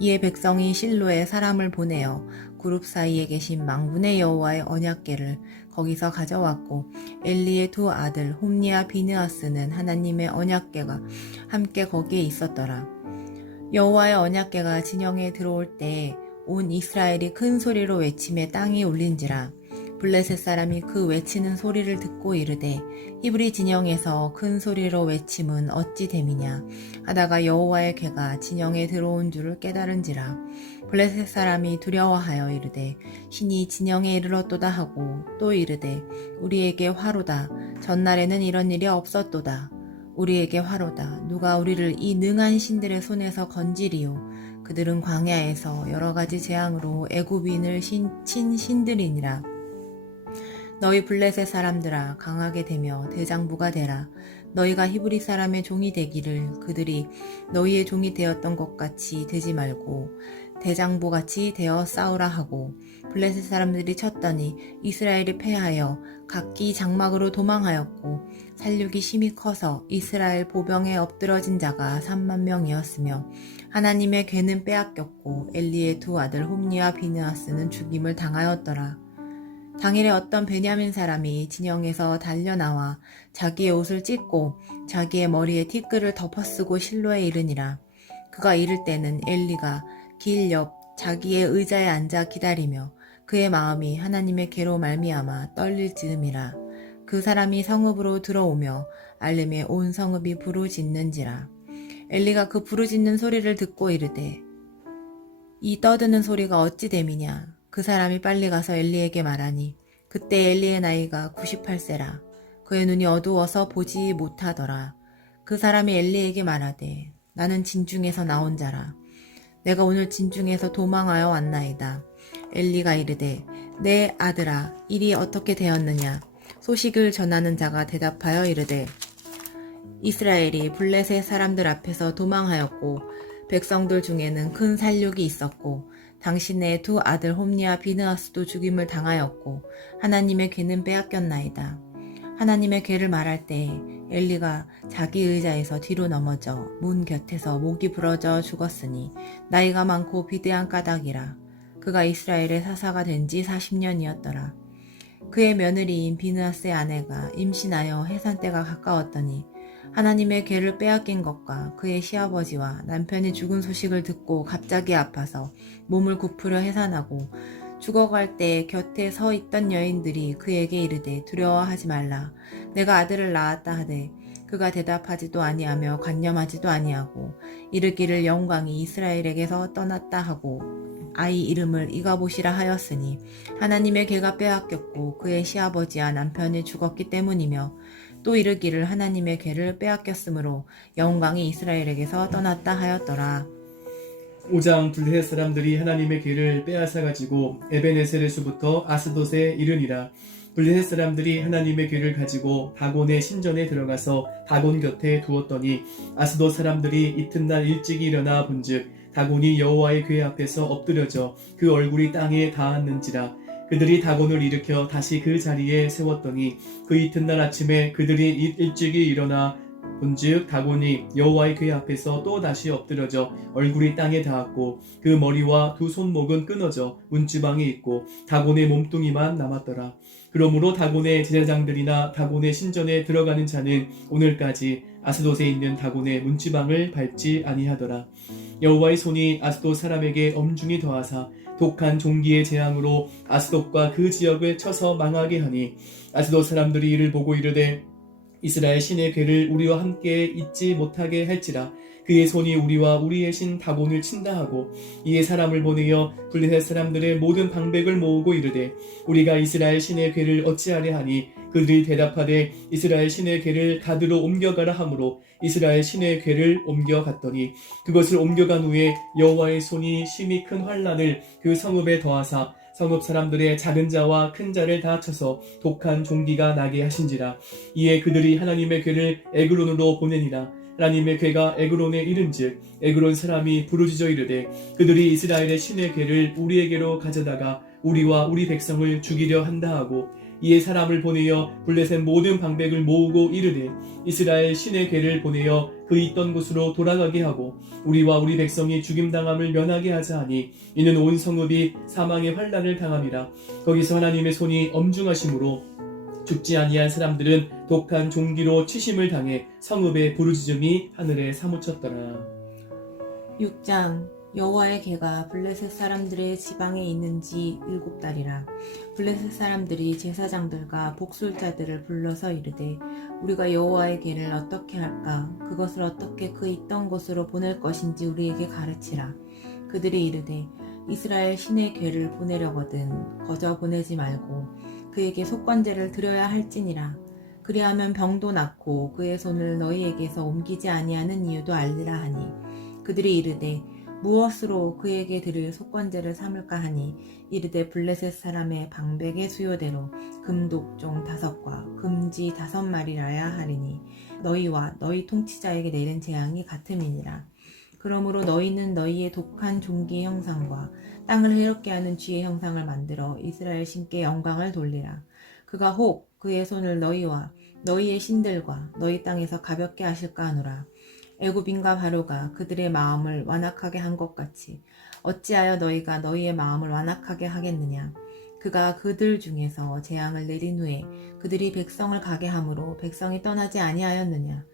이에 백성이 실로에 사람을 보내어 그룹 사이에 계신 망군의 여호와의 언약궤를 거기서 가져왔고 엘리의 두 아들 홈니와 비느하스는 하나님의 언약궤가 함께 거기에 있었더라. 여호와의 언약궤가 진영에 들어올 때 온 이스라엘이 큰 소리로 외치며 땅이 울린지라. 블레셋 사람이 그 외치는 소리를 듣고 이르되 히브리 진영에서 큰 소리로 외침은 어찌 됨이냐 하다가 여호와의 궤가 진영에 들어온 줄을 깨달은지라. 블레셋 사람이 두려워하여 이르되 신이 진영에 이르렀도다 하고 또 이르되 우리에게 화로다. 전날에는 이런 일이 없었도다. 우리에게 화로다. 누가 우리를 이 능한 신들의 손에서 건지리요. 그들은 광야에서 여러 가지 재앙으로 애굽인을 친 신들이니라. 너희 블레셋 사람들아 강하게 되며 대장부가 되라. 너희가 히브리 사람의 종이 되기를 그들이 너희의 종이 되었던 것 같이 되지 말고 대장부같이 되어 싸우라 하고 블레셋 사람들이 쳤더니 이스라엘이 패하여 각기 장막으로 도망하였고 살육이 심히 커서 이스라엘 보병에 엎드러진 자가 3만 명이었으며 하나님의 괴는 빼앗겼고 엘리의 두 아들 홈니와 비느하스는 죽임을 당하였더라. 당일에 어떤 베냐민 사람이 진영에서 달려나와 자기의 옷을 찢고 자기의 머리에 티끌을 덮어쓰고 실로에 이르니라. 그가 이를 때는 엘리가 길 옆 자기의 의자에 앉아 기다리며 그의 마음이 하나님의 괴로 말미암아 떨릴 즈음이라. 그 사람이 성읍으로 들어오며 알림에 온 성읍이 부르짖는지라. 엘리가 그 부르짖는 소리를 듣고 이르되 이 떠드는 소리가 어찌 됨이냐. 그 사람이 빨리 가서 엘리에게 말하니 그때 엘리의 나이가 98세라. 그의 눈이 어두워서 보지 못하더라. 그 사람이 엘리에게 말하되 나는 진중에서 나온 자라. 내가 오늘 진중에서 도망하여 왔나이다. 엘리가 이르되 내 아들아 일이 어떻게 되었느냐. 소식을 전하는 자가 대답하여 이르되 이스라엘이 블레셋 사람들 앞에서 도망하였고 백성들 중에는 큰 살육이 있었고 당신의 두 아들 홈니와 비느하스도 죽임을 당하였고 하나님의 괴는 빼앗겼나이다. 하나님의 괴를 말할 때에 엘리가 자기 의자에서 뒤로 넘어져 문 곁에서 목이 부러져 죽었으니 나이가 많고 비대한 까닭이라. 그가 이스라엘의 사사가 된 지 40년이었더라. 그의 며느리인 비느하스의 아내가 임신하여 해산 때가 가까웠더니 하나님의 괴를 빼앗긴 것과 그의 시아버지와 남편이 죽은 소식을 듣고 갑자기 아파서 몸을 굽으려 해산하고 죽어갈 때 곁에 서 있던 여인들이 그에게 이르되 두려워하지 말라. 내가 아들을 낳았다 하되 그가 대답하지도 아니하며 관념하지도 아니하고 이르기를 영광이 이스라엘에게서 떠났다 하고 아이 이름을 이가봇이라 하였으니 하나님의 괴가 빼앗겼고 그의 시아버지와 남편이 죽었기 때문이며 또 이르기를 하나님의 괴를 빼앗겼으므로 영광이 이스라엘에게서 떠났다 하였더라. 5장 블레셋 사람들이 하나님의 괴를 빼앗아 가지고 에베네셀에서부터 아스돗에 이르니라. 블레셋 사람들이 하나님의 괴를 가지고 다곤의 신전에 들어가서 다곤 곁에 두었더니 아스돗 사람들이 이튿날 일찍이 일어나 본즉 다곤이 여호와의 괴 앞에서 엎드려져 그 얼굴이 땅에 닿았는지라. 그들이 다곤을 일으켜 다시 그 자리에 세웠더니 그 이튿날 아침에 그들이 일찍이 일어나 본즉 다곤이 여호와의 괴 앞에서 또 다시 엎드려져 얼굴이 땅에 닿았고 그 머리와 두 손목은 끊어져 문지방에 있고 다곤의 몸뚱이만 남았더라. 그러므로 다곤의 제사장들이나 다곤의 신전에 들어가는 자는 오늘까지 아스돗에 있는 다곤의 문지방을 밟지 아니하더라. 여호와의 손이 아스돗 사람에게 엄중히 더하사 독한 종기의 재앙으로 아스돗과 그 지역을 쳐서 망하게 하니 아스돗 사람들이 이를 보고 이르되 이스라엘 신의 괴를 우리와 함께 잊지 못하게 할지라. 그의 손이 우리와 우리의 신 다곤을 친다 하고 이에 사람을 보내어 블레셋 사람들의 모든 방백을 모으고 이르되 우리가 이스라엘 신의 괴를 어찌하려 하니 그들이 대답하되 이스라엘 신의 괴를 가드로 옮겨가라 하므로 이스라엘 신의 괴를 옮겨갔더니 그것을 옮겨간 후에 여호와의 손이 심히 큰 환난을 그 성읍에 더하사 성읍 사람들의 작은 자와 큰 자를 다 쳐서 독한 종기가 나게 하신지라. 이에 그들이 하나님의 괴를 에그론으로 보내니라. 하나님의 괴가 에그론에 이른즉 에그론 사람이 부르짖어 이르되 그들이 이스라엘의 신의 괴를 우리에게로 가져다가 우리와 우리 백성을 죽이려 한다 하고 이에 사람을 보내어 블레셋 모든 방백을 모으고 이르되 이스라엘 신의 괴를 보내어 그 있던 곳으로 돌아가게 하고 우리와 우리 백성이 죽임당함을 면하게 하자 하니 이는 온 성읍이 사망의 환난을 당함이라. 거기서 하나님의 손이 엄중하심으로 죽지 아니한 사람들은 독한 종기로 치심을 당해 성읍의 부르짖음이 하늘에 사무쳤더라. 6장 여호와의 괴가 블레셋 사람들의 지방에 있는지 7달이라. 블레셋 사람들이 제사장들과 복술자들을 불러서 이르되 우리가 여호와의 괴를 어떻게 할까? 그것을 어떻게 그 있던 곳으로 보낼 것인지 우리에게 가르치라. 그들이 이르되 이스라엘 신의 괴를 보내려거든 거저 보내지 말고 그에게 속건제를 드려야 할지니라. 그리하면 병도 낫고 그의 손을 너희에게서 옮기지 아니하는 이유도 알리라 하니 그들이 이르되 무엇으로 그에게 드릴 속건제를 삼을까 하니 이르되 블레셋 사람의 방백의 수요대로 금독종 5과 금지 5마리라야 하리니 너희와 너희 통치자에게 내린 재앙이 같음이니라. 그러므로 너희는 너희의 독한 종기의 형상과 땅을 해롭게 하는 쥐의 형상을 만들어 이스라엘 신께 영광을 돌리라. 그가 혹 그의 손을 너희와 너희의 신들과 너희 땅에서 가볍게 하실까 하노라. 애굽인과 바로가 그들의 마음을 완악하게 한 것 같이 어찌하여 너희가 너희의 마음을 완악하게 하겠느냐. 그가 그들 중에서 재앙을 내린 후에 그들이 백성을 가게 함으로 백성이 떠나지 아니하였느냐.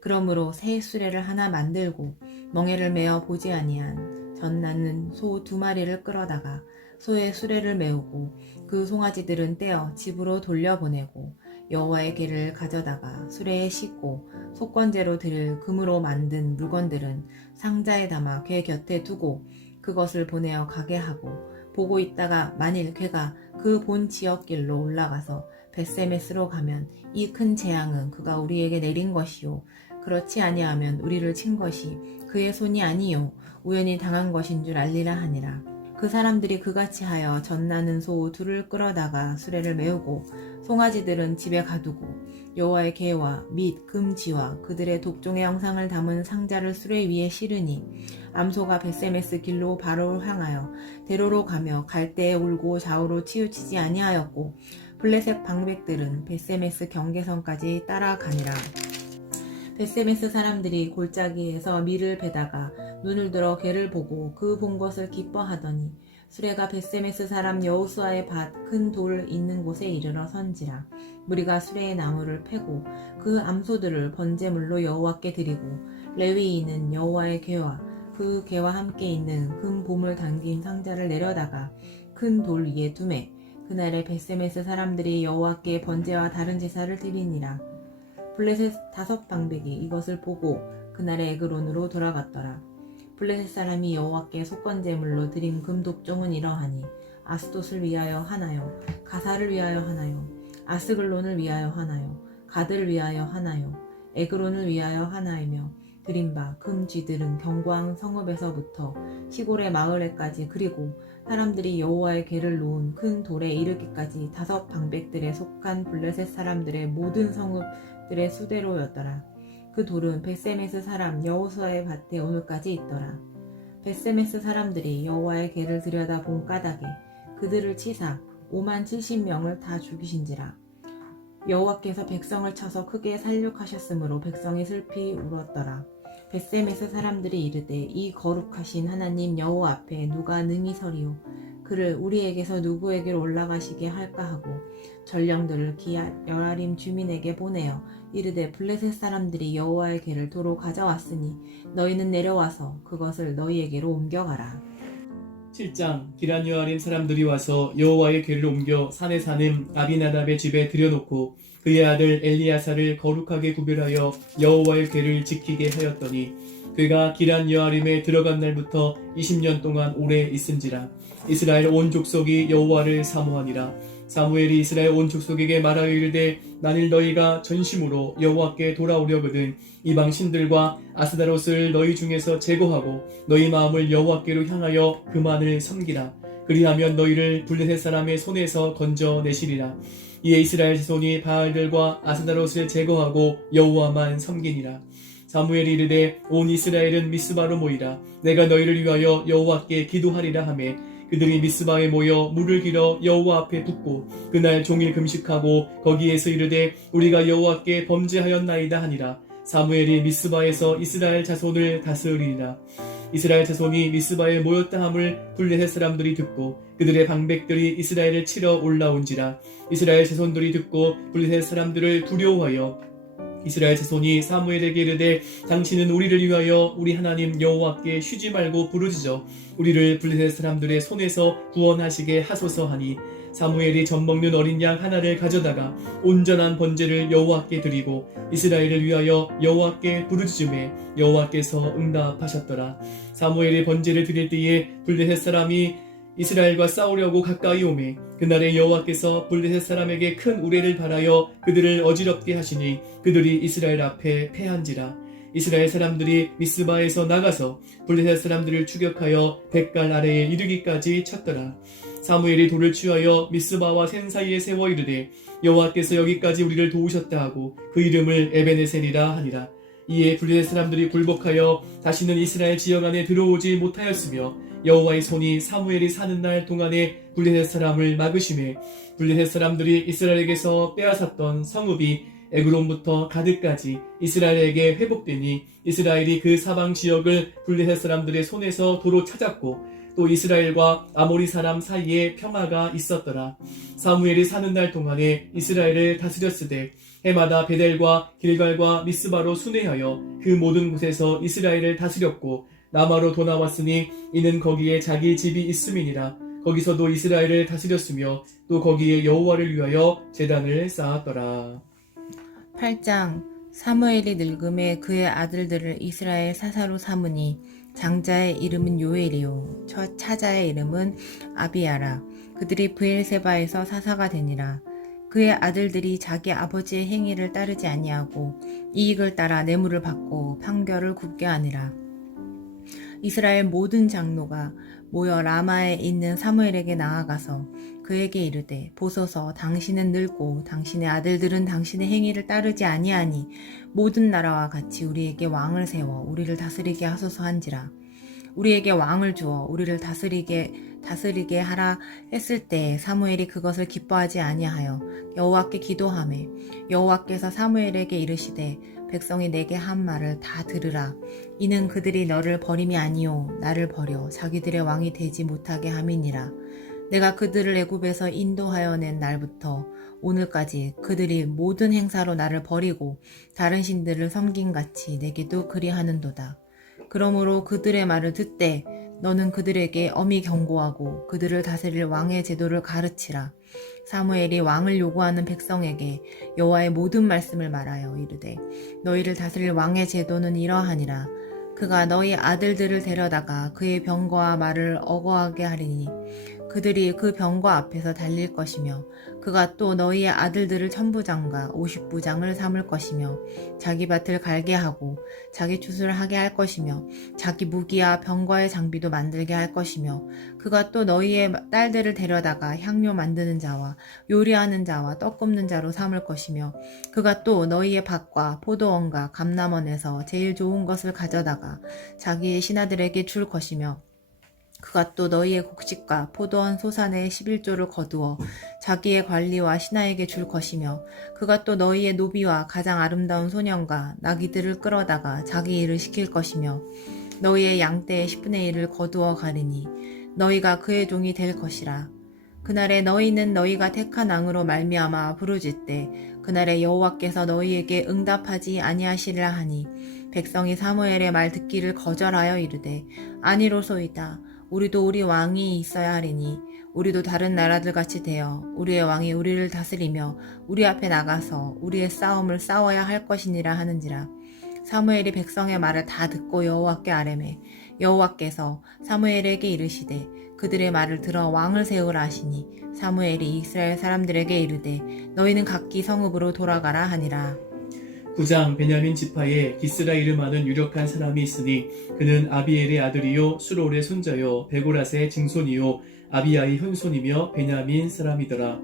그러므로 새 수레를 하나 만들고 멍에를 메어 보지 아니한 젖나는 소 2마리를 끌어다가 소의 수레를 메우고 그 송아지들은 떼어 집으로 돌려보내고 여호와의 궤를 가져다가 수레에 싣고 속건제로 드릴 금으로 만든 물건들은 상자에 담아 궤 곁에 두고 그것을 보내어 가게 하고 보고 있다가 만일 궤가 그 본 지역길로 올라가서 벳세메스로 가면 이 큰 재앙은 그가 우리에게 내린 것이요 그렇지 아니하면 우리를 친 것이 그의 손이 아니요 우연히 당한 것인 줄 알리라 하니라. 그 사람들이 그같이 하여 젖나는 소 2를 끌어다가 수레를 메우고 송아지들은 집에 가두고 여호와의 궤와 및 금지와 그들의 독종의 형상을 담은 상자를 수레 위에 실으니 암소가 벳세메스 길로 바로 향하여 대로로 가며 갈대에 울고 좌우로 치우치지 아니하였고 블레셋 방백들은 벳세메스 경계선까지 따라가니라. 벳세메스 사람들이 골짜기에서 밀을 베다가 눈을 들어 궤를 보고 그 본 것을 기뻐하더니 수레가 벳세메스 사람 여호수아의 밭 큰 돌 있는 곳에 이르러 선지라. 무리가 수레의 나무를 패고 그 암소들을 번제물로 여호와께 드리고 레위인은 여호와의 궤와 그 궤와 함께 있는 금 보물 담긴 상자를 내려다가 큰 돌 위에 두매 그날에 벳세메스 사람들이 여호와께 번제와 다른 제사를 드리니라. 블레셋 5방백이 이것을 보고 그날에 에그론으로 돌아갔더라. 블레셋 사람이 여호와께 속건제물로 드린 금독종은 이러하니 아스돗을 위하여 하나요, 가사를 위하여 하나요, 아스글론을 위하여 하나요, 가드를 위하여 하나요, 에그론을 위하여 하나이며 드린 바 금쥐들은 경광 성읍에서부터 시골의 마을에까지 그리고 사람들이 여호와의 궤를 놓은 큰 돌에 이르기까지 5방백들에 속한 블레셋 사람들의 모든 성읍들의 수대로였더라. 그 돌은 벳세메스 사람 여호수아의 밭에 오늘까지 있더라. 벳세메스 사람들이 여호와의 궤를 들여다본 까닭에 그들을 치사 570명을 다 죽이신지라. 여호와께서 백성을 쳐서 크게 살육하셨으므로 백성이 슬피 울었더라. 벳세메스 사람들이 이르되 이 거룩하신 하나님 여호와 앞에 누가 능히 서리요 그를 우리에게서 누구에게로 올라가시게 할까 하고 전령들을 여라림 주민에게 보내어 이르되 블레셋 사람들이 여호와의 궤를 도로 가져왔으니 너희는 내려와서 그것을 너희에게로 옮겨가라. 7장 기란 여아림 사람들이 와서 여호와의 궤를 옮겨 산에 사는 아비나답의 집에 들여놓고 그의 아들 엘리야사를 거룩하게 구별하여 여호와의 궤를 지키게 하였더니 그가 기란 여아림에 들어간 날부터 20년 동안 오래 있은지라. 이스라엘 온 족속이 여호와를 사모하니라. 사무엘이 이스라엘 온 족속에게 말하여 이르되 만일 너희가 전심으로 여호와께 돌아오려거든 이방 신들과 아스다롯을 너희 중에서 제거하고 너희 마음을 여호와께로 향하여 그만을 섬기라. 그리하면 너희를 블레셋 사람의 손에서 건져내시리라. 이에 이스라엘 자손이 바알들과 아스다롯을 제거하고 여호와만 섬기니라. 사무엘이 이르되 온 이스라엘은 미스바로 모이라. 내가 너희를 위하여 여호와께 기도하리라 하매 그들이 미스바에 모여 물을 길어 여호와 앞에 붓고 그날 종일 금식하고 거기에서 이르되 우리가 여호와께 범죄하였나이다 하니라. 사무엘이 미스바에서 이스라엘 자손을 다스리니라. 이스라엘 자손이 미스바에 모였다 함을 블레셋 사람들이 듣고 그들의 방백들이 이스라엘을 치러 올라온지라. 이스라엘 자손들이 듣고 블레셋 사람들을 두려워하여 이스라엘 자손이 사무엘에게 이르되 당신은 우리를 위하여 우리 하나님 여호와께 쉬지 말고 부르짖어 우리를 블레셋 사람들의 손에서 구원하시게 하소서 하니 사무엘이 젖먹는 어린 양 하나를 가져다가 온전한 번제를 여호와께 드리고 이스라엘을 위하여 여호와께 부르짖음에 여호와께서 응답하셨더라. 사무엘이 번제를 드릴 때에 블레셋 사람이 이스라엘과 싸우려고 가까이 오매 그날에 여호와께서 블레셋 사람에게 큰 우레를 발하여 그들을 어지럽게 하시니 그들이 이스라엘 앞에 패한지라. 이스라엘 사람들이 미스바에서 나가서 블레셋 사람들을 추격하여 백갈 아래에 이르기까지 쳤더라. 사무엘이 돌을 취하여 미스바와 센 사이에 세워 이르되 여호와께서 여기까지 우리를 도우셨다 하고 그 이름을 에베네셀이라 하니라. 이에 블레셋 사람들이 굴복하여 다시는 이스라엘 지역 안에 들어오지 못하였으며 여호와의 손이 사무엘이 사는 날 동안에 블레셋 사람을 막으심에 블레셋 사람들이 이스라엘에게서 빼앗았던 성읍이 에그론부터 가드까지 이스라엘에게 회복되니 이스라엘이 그 사방 지역을 블레셋 사람들의 손에서 도로 찾았고 또 이스라엘과 아모리 사람 사이에 평화가 있었더라. 사무엘이 사는 날 동안에 이스라엘을 다스렸으되 해마다 베델과 길갈과 미스바로 순회하여 그 모든 곳에서 이스라엘을 다스렸고 남아로 돌아왔으니 이는 거기에 자기 집이 있음이니라. 거기서도 이스라엘을 다스렸으며 또 거기에 여호와를 위하여 제단을 쌓았더라. 8장 사무엘이 늙음에 그의 아들들을 이스라엘 사사로 삼으니 장자의 이름은 요엘이요 차자의 이름은 아비야라. 그들이 브엘세바에서 사사가 되니라. 그의 아들들이 자기 아버지의 행위를 따르지 아니하고 이익을 따라 뇌물을 받고 판결을 굽게 하니라. 이스라엘 모든 장로가 모여 라마에 있는 사무엘에게 나아가서 그에게 이르되 보소서 당신은 늙고 당신의 아들들은 당신의 행위를 따르지 아니하니 모든 나라와 같이 우리에게 왕을 세워 우리를 다스리게 하소서 한지라. 우리에게 왕을 주어 우리를 다스리게 하라 했을 때 사무엘이 그것을 기뻐하지 아니하여 여호와께 기도하매 여호와께서 사무엘에게 이르시되 백성이 내게 한 말을 다 들으라. 이는 그들이 너를 버림이 아니요 나를 버려 자기들의 왕이 되지 못하게 함이니라. 내가 그들을 애굽에서 인도하여 낸 날부터 오늘까지 그들이 모든 행사로 나를 버리고 다른 신들을 섬김같이 내게도 그리하는도다. 그러므로 그들의 말을 듣되 너는 그들에게 엄히 경고하고 그들을 다스릴 왕의 제도를 가르치라. 사무엘이 왕을 요구하는 백성에게 여호와의 모든 말씀을 말하여 이르되 너희를 다스릴 왕의 제도는 이러하니라. 그가 너희 아들들을 데려다가 그의 병거와 말을 어거하게 하리니 그들이 그 병거 앞에서 달릴 것이며 그가 또 너희의 아들들을 천부장과 50부장을 삼을 것이며 자기 밭을 갈게 하고 자기 추수를 하게 할 것이며 자기 무기와 병거의 장비도 만들게 할 것이며 그가 또 너희의 딸들을 데려다가 향료 만드는 자와 요리하는 자와 떡 굽는 자로 삼을 것이며 그가 또 너희의 밭과 포도원과 감람원에서 제일 좋은 것을 가져다가 자기의 신하들에게 줄 것이며 그가 또 너희의 곡식과 포도원 소산의 11조를 거두어 자기의 관리와 신하에게 줄 것이며 그가 또 너희의 노비와 가장 아름다운 소년과 나귀들을 끌어다가 자기 일을 시킬 것이며 너희의 양떼의 10분의 1을 거두어 가리니 너희가 그의 종이 될 것이라. 그날에 너희는 너희가 택한 왕으로 말미암아 부르짖되 그날에 여호와께서 너희에게 응답하지 아니하시리라 하니 백성이 사무엘의 말 듣기를 거절하여 이르되 아니로소이다. 우리도 우리 왕이 있어야 하리니 우리도 다른 나라들 같이 되어 우리의 왕이 우리를 다스리며 우리 앞에 나가서 우리의 싸움을 싸워야 할 것이니라 하는지라. 사무엘이 백성의 말을 다 듣고 여호와께 아뢰매 여호와께서 사무엘에게 이르시되 그들의 말을 들어 왕을 세우라 하시니 사무엘이 이스라엘 사람들에게 이르되 너희는 각기 성읍으로 돌아가라 하니라. 9장 베냐민 지파에 기스라 이름하는 유력한 사람이 있으니 그는 아비엘의 아들이요 수롤의 손자요 베고라스의 증손이요 아비야의 현손이며 베냐민 사람이더라.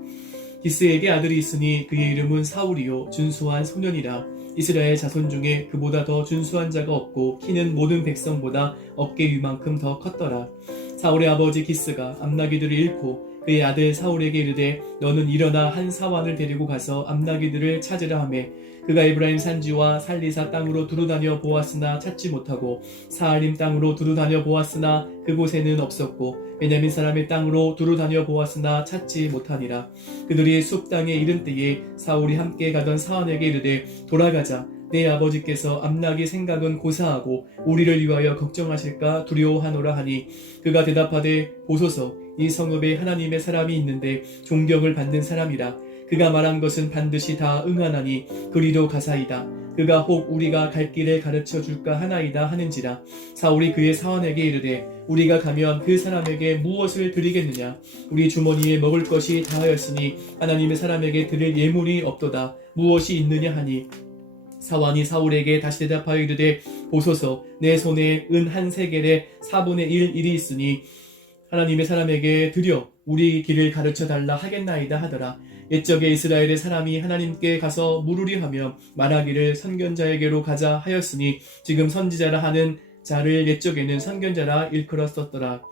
기스에게 아들이 있으니 그의 이름은 사울이요 준수한 소년이라. 이스라엘 자손 중에 그보다 더 준수한 자가 없고 키는 모든 백성보다 어깨 위만큼 더 컸더라. 사울의 아버지 기스가 암나기들을 잃고 그의 아들 사울에게 이르되 너는 일어나 한 사환을 데리고 가서 암나기들을 찾으라 하매 그가 에브라임 산지와 살리사 땅으로 두루다녀 보았으나 찾지 못하고 사알림 땅으로 두루다녀 보았으나 그곳에는 없었고 베냐민 사람의 땅으로 두루다녀 보았으나 찾지 못하니라. 그들이 숲 땅에 이른 때에 사울이 함께 가던 사환에게 이르되 돌아가자. 내 아버지께서 암나기 생각은 고사하고 우리를 위하여 걱정하실까 두려워하노라 하니 그가 대답하되 보소서 이 성읍에 하나님의 사람이 있는데 존경을 받는 사람이라. 그가 말한 것은 반드시 다 응하나니 그리로 가사이다. 그가 혹 우리가 갈 길을 가르쳐 줄까 하나이다 하는지라. 사울이 그의 사환에게 이르되 우리가 가면 그 사람에게 무엇을 드리겠느냐. 우리 주머니에 먹을 것이 다하였으니 하나님의 사람에게 드릴 예물이 없도다. 무엇이 있느냐 하니 사환이 사울에게 다시 대답하여 이르되 보소서 내 손에 은 한 세겔에 4분의 1일이 있으니 하나님의 사람에게 드려 우리 길을 가르쳐 달라 하겠나이다 하더라. 옛적에 이스라엘의 사람이 하나님께 가서 물으려 하며 말하기를 선견자에게로 가자 하였으니 지금 선지자라 하는 자를 옛적에는 선견자라 일컬었었더라.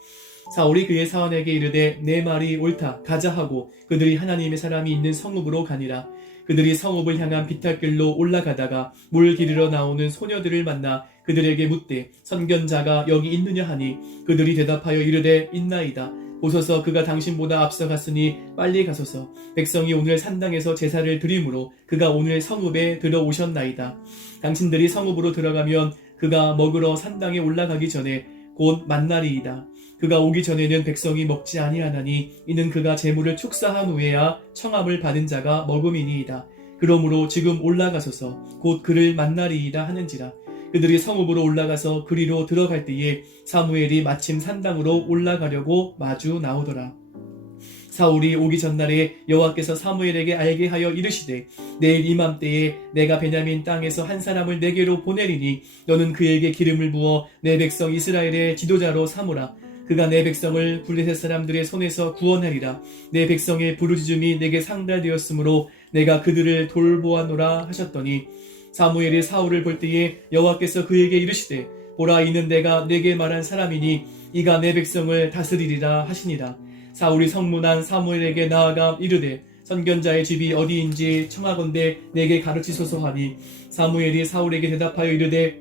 사울이 그의 사환에게 이르되 내 말이 옳다 가자 하고 그들이 하나님의 사람이 있는 성읍으로 가니라. 그들이 성읍을 향한 비탈길로 올라가다가 물 기르러 나오는 소녀들을 만나 그들에게 묻되 선견자가 여기 있느냐 하니 그들이 대답하여 이르되 있나이다. 보소서 그가 당신보다 앞서갔으니 빨리 가소서. 백성이 오늘 산당에서 제사를 드리므로 그가 오늘 성읍에 들어오셨나이다. 당신들이 성읍으로 들어가면 그가 먹으러 산당에 올라가기 전에 곧 만날이이다. 그가 오기 전에는 백성이 먹지 아니하나니 이는 그가 재물을 축사한 후에야 청함을 받은 자가 먹음이니이다. 그러므로 지금 올라가소서 곧 그를 만나리이다 하는지라. 그들이 성읍으로 올라가서 그리로 들어갈 때에 사무엘이 마침 산당으로 올라가려고 마주 나오더라. 사울이 오기 전날에 여호와께서 사무엘에게 알게 하여 이르시되 내일 이맘때에 내가 베냐민 땅에서 한 사람을 내게로 보내리니 너는 그에게 기름을 부어 내 백성 이스라엘의 지도자로 삼으라. 그가 내 백성을 블레셋 사람들의 손에서 구원하리라. 내 백성의 부르짖음이 내게 상달되었으므로 내가 그들을 돌보아노라 하셨더니 사무엘이 사울을 볼 때에 여호와께서 그에게 이르시되 보라 이는 내가 내게 말한 사람이니 이가 내 백성을 다스리리라 하시니라. 사울이 성문한 사무엘에게 나아가 이르되 선견자의 집이 어디인지 청하건대 내게 가르치소서 하니 사무엘이 사울에게 대답하여 이르되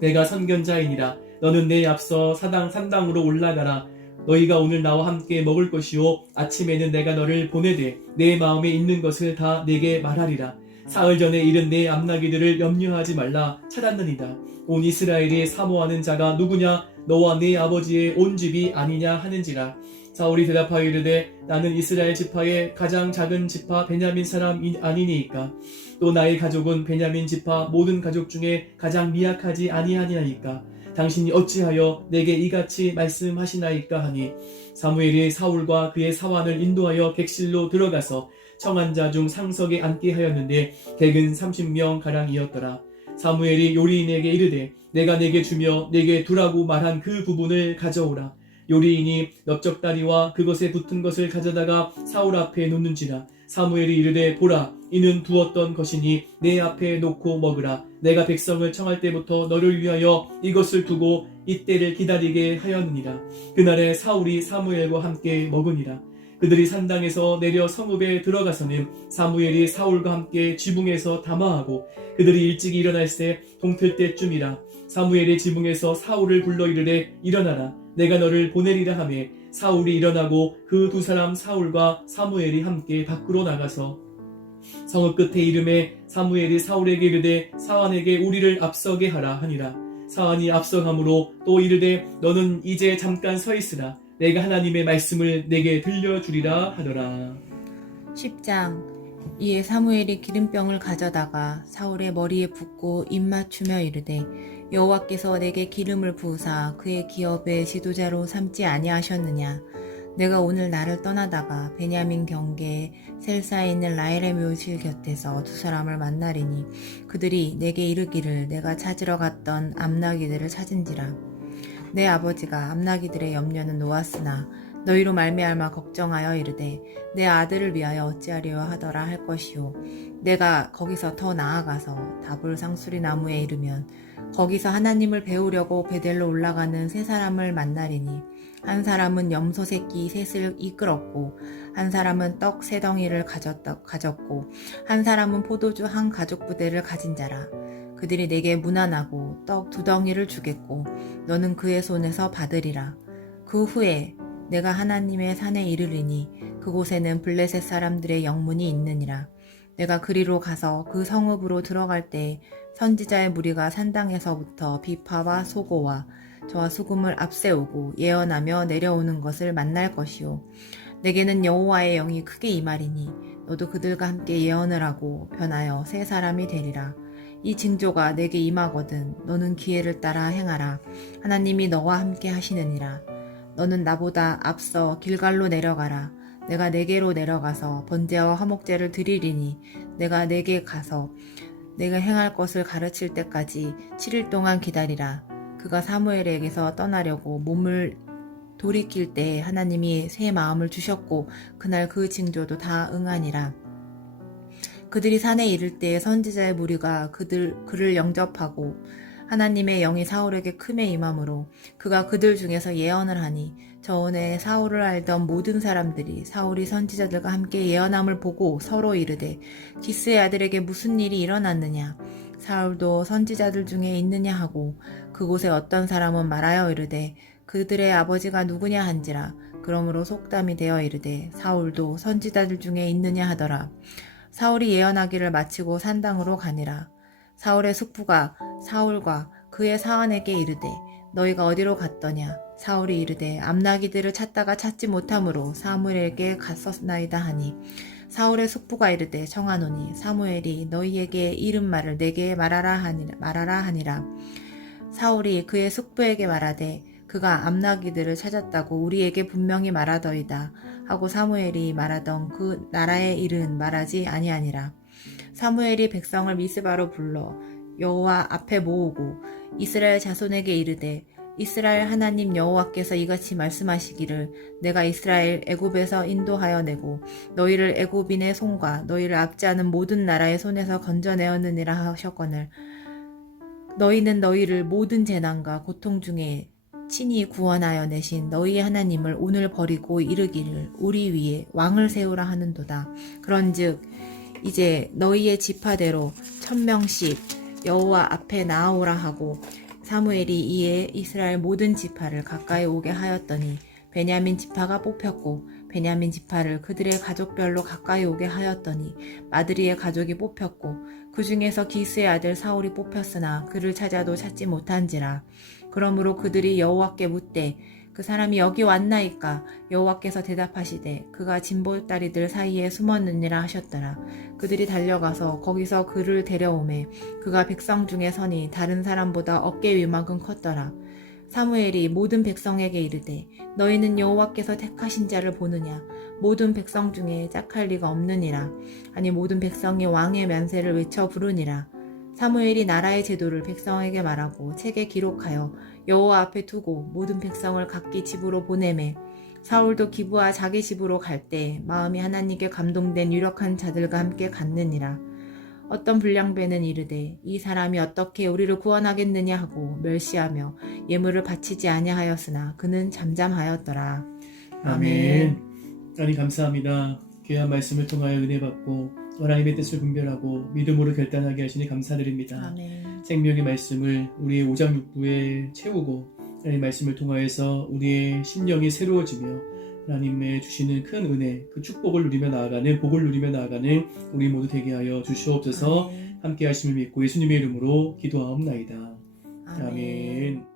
내가 선견자이니라. 너는 내 앞서 산당으로 올라가라. 너희가 오늘 나와 함께 먹을 것이요 아침에는 내가 너를 보내되 내 마음에 있는 것을 다 내게 말하리라. 사흘 전에 이른 내 암나기들을 염려하지 말라 찾았느니라. 온 이스라엘이 사모하는 자가 누구냐? 너와 네 아버지의 온 집이 아니냐 하는지라. 사울이 대답하여 이르되 나는 이스라엘 지파의 가장 작은 지파 베냐민 사람 아니니이까. 또 나의 가족은 베냐민 지파 모든 가족 중에 가장 미약하지 아니하니이까. 당신이 어찌하여 내게 이같이 말씀하시나이까 하니 사무엘이 사울과 그의 사환을 인도하여 객실로 들어가서 청한 자 중 상석에 앉게 하였는데 객은 30명 가량이었더라. 사무엘이 요리인에게 이르되 내가 내게 주며 내게 두라고 말한 그 부분을 가져오라. 요리인이 넓적다리와 그것에 붙은 것을 가져다가 사울 앞에 놓는지라. 사무엘이 이르되 보라 이는 두었던 것이니 내 앞에 놓고 먹으라. 내가 백성을 청할 때부터 너를 위하여 이것을 두고 이때를 기다리게 하였느니라. 그날에 사울이 사무엘과 함께 먹으니라. 그들이 산당에서 내려 성읍에 들어가서는 사무엘이 사울과 함께 지붕에서 담화하고 그들이 일찍 일어날새 동틀 때쯤이라. 사무엘이 지붕에서 사울을 불러 이르되 일어나라 내가 너를 보내리라 하매 사울이 일어나고 그 두 사람 사울과 사무엘이 함께 밖으로 나가서 성읍 끝에 이름에 사무엘이 사울에게 이르되 사환에게 우리를 앞서게 하라 하니라. 사환이 앞서가므로 또 이르되 너는 이제 잠깐 서 있으라. 내가 하나님의 말씀을 내게 들려주리라 하더라. 10장. 이에 사무엘이 기름병을 가져다가 사울의 머리에 붓고 입 맞추며 이르되 여호와께서 내게 기름을 부으사 그의 기업의 지도자로 삼지 아니하셨느냐. 내가 오늘 나를 떠나다가 베냐민 경계에 셀사에 있는 라헬의 묘실 곁에서 두 사람을 만나리니 그들이 내게 이르기를 내가 찾으러 갔던 암나기들을 찾은지라. 내 아버지가 암나기들의 염려는 놓았으나 너희로 말미암아 걱정하여 이르되 내 아들을 위하여 어찌하려 하더라 할 것이요. 내가 거기서 더 나아가서 다불 상수리 나무에 이르면 거기서 하나님을 배우려고 베델로 올라가는 세 사람을 만나리니 한 사람은 염소 새끼 셋을 이끌었고 한 사람은 떡 세 덩이를 가졌고 한 사람은 포도주 한 가죽 부대를 가진 자라. 그들이 내게 문안하고 떡 두 덩이를 주겠고 너는 그의 손에서 받으리라. 그 후에 내가 하나님의 산에 이르리니 그곳에는 블레셋 사람들의 영문이 있느니라. 내가 그리로 가서 그 성읍으로 들어갈 때 선지자의 무리가 산당에서부터 비파와 소고와 저와 수금을 앞세우고 예언하며 내려오는 것을 만날 것이요. 내게는 여호와의 영이 크게 임하리니 너도 그들과 함께 예언을 하고 변하여 새 사람이 되리라. 이 징조가 내게 임하거든 너는 기회를 따라 행하라. 하나님이 너와 함께 하시느니라. 너는 나보다 앞서 길갈로 내려가라. 내가 내게로 내려가서 번제와 화목제를 드리리니 내가 내게 가서 내가 행할 것을 가르칠 때까지 7일 동안 기다리라. 그가 사무엘에게서 떠나려고 몸을 돌이킬 때 하나님이 새 마음을 주셨고 그날 그 징조도 다 응하니라. 그들이 산에 이를 때 선지자의 무리가 그를 영접하고 하나님의 영이 사울에게 크게 임함으로 그가 그들 중에서 예언을 하니 저온에 사울을 알던 모든 사람들이 사울이 선지자들과 함께 예언함을 보고 서로 이르되 기스의 아들에게 무슨 일이 일어났느냐. 사울도 선지자들 중에 있느냐 하고 그곳에 어떤 사람은 말하여 이르되 그들의 아버지가 누구냐 한지라. 그러므로 속담이 되어 이르되 사울도 선지자들 중에 있느냐 하더라. 사울이 예언하기를 마치고 산당으로 가니라. 사울의 숙부가 사울과 그의 사환에게 이르되 너희가 어디로 갔더냐. 사울이 이르되 암나기들을 찾다가 찾지 못하므로 사무엘에게 갔었나이다 하니 사울의 숙부가 이르되 청하노니 사무엘이 너희에게 이른 말을 내게 말하라 하니라. 사울이 그의 숙부에게 말하되 그가 암나기들을 찾았다고 우리에게 분명히 말하더이다 하고 사무엘이 말하던 그 나라의 일은 말하지 아니하니라. 사무엘이 백성을 미스바로 불러 여호와 앞에 모으고 이스라엘 자손에게 이르되 이스라엘 하나님 여호와께서 이같이 말씀하시기를 내가 이스라엘 애굽에서 인도하여 내고 너희를 애굽인의 손과 너희를 압제하는 모든 나라의 손에서 건져내었느니라 하셨거늘 너희는 너희를 모든 재난과 고통 중에 친히 구원하여 내신 너희의 하나님을 오늘 버리고 이르기를 우리 위에 왕을 세우라 하는도다. 그런즉 이제 너희의 지파대로 1000명씩 여호와 앞에 나아오라 하고 사무엘이 이에 이스라엘 모든 지파를 가까이 오게 하였더니 베냐민 지파가 뽑혔고 베냐민 지파를 그들의 가족별로 가까이 오게 하였더니 마드리의 가족이 뽑혔고 그 중에서 기스의 아들 사울이 뽑혔으나 그를 찾아도 찾지 못한지라. 그러므로 그들이 여호와께 묻되 그 사람이 여기 왔나이까. 여호와께서 대답하시되 그가 진보다리들 사이에 숨었느니라 하셨더라. 그들이 달려가서 거기서 그를 데려오매 그가 백성 중에 서니 다른 사람보다 어깨 위만큼 컸더라. 사무엘이 모든 백성에게 이르되 너희는 여호와께서 택하신 자를 보느냐. 모든 백성 중에 짝할 리가 없느니라. 아니 모든 백성이 왕의 면세를 외쳐 부르니라. 사무엘이 나라의 제도를 백성에게 말하고 책에 기록하여 여호와 앞에 두고 모든 백성을 각기 집으로 보내매 사울도 기브와 자기 집으로 갈 때 마음이 하나님께 감동된 유력한 자들과 함께 갔느니라. 어떤 불량배는 이르되 이 사람이 어떻게 우리를 구원하겠느냐 하고 멸시하며 예물을 바치지 아니하였으나 그는 잠잠하였더라. 아멘. 하나님 감사합니다. 귀한 말씀을 통하여 은혜 받고 하나님의 뜻을 분별하고 믿음으로 결단하게 하시니 감사드립니다. 아멘. 생명의 말씀을 우리의 오장육부에 채우고 하나님의 말씀을 통하여서 우리의 심령이 새로워지며 하나님의 주시는 큰 은혜, 그 축복을 누리며 나아가는, 복을 누리며 나아가는 우리 모두 되게 하여 주시옵소서. 아멘. 함께 하심을 믿고 예수님의 이름으로 기도하옵나이다. 아멘. 아멘.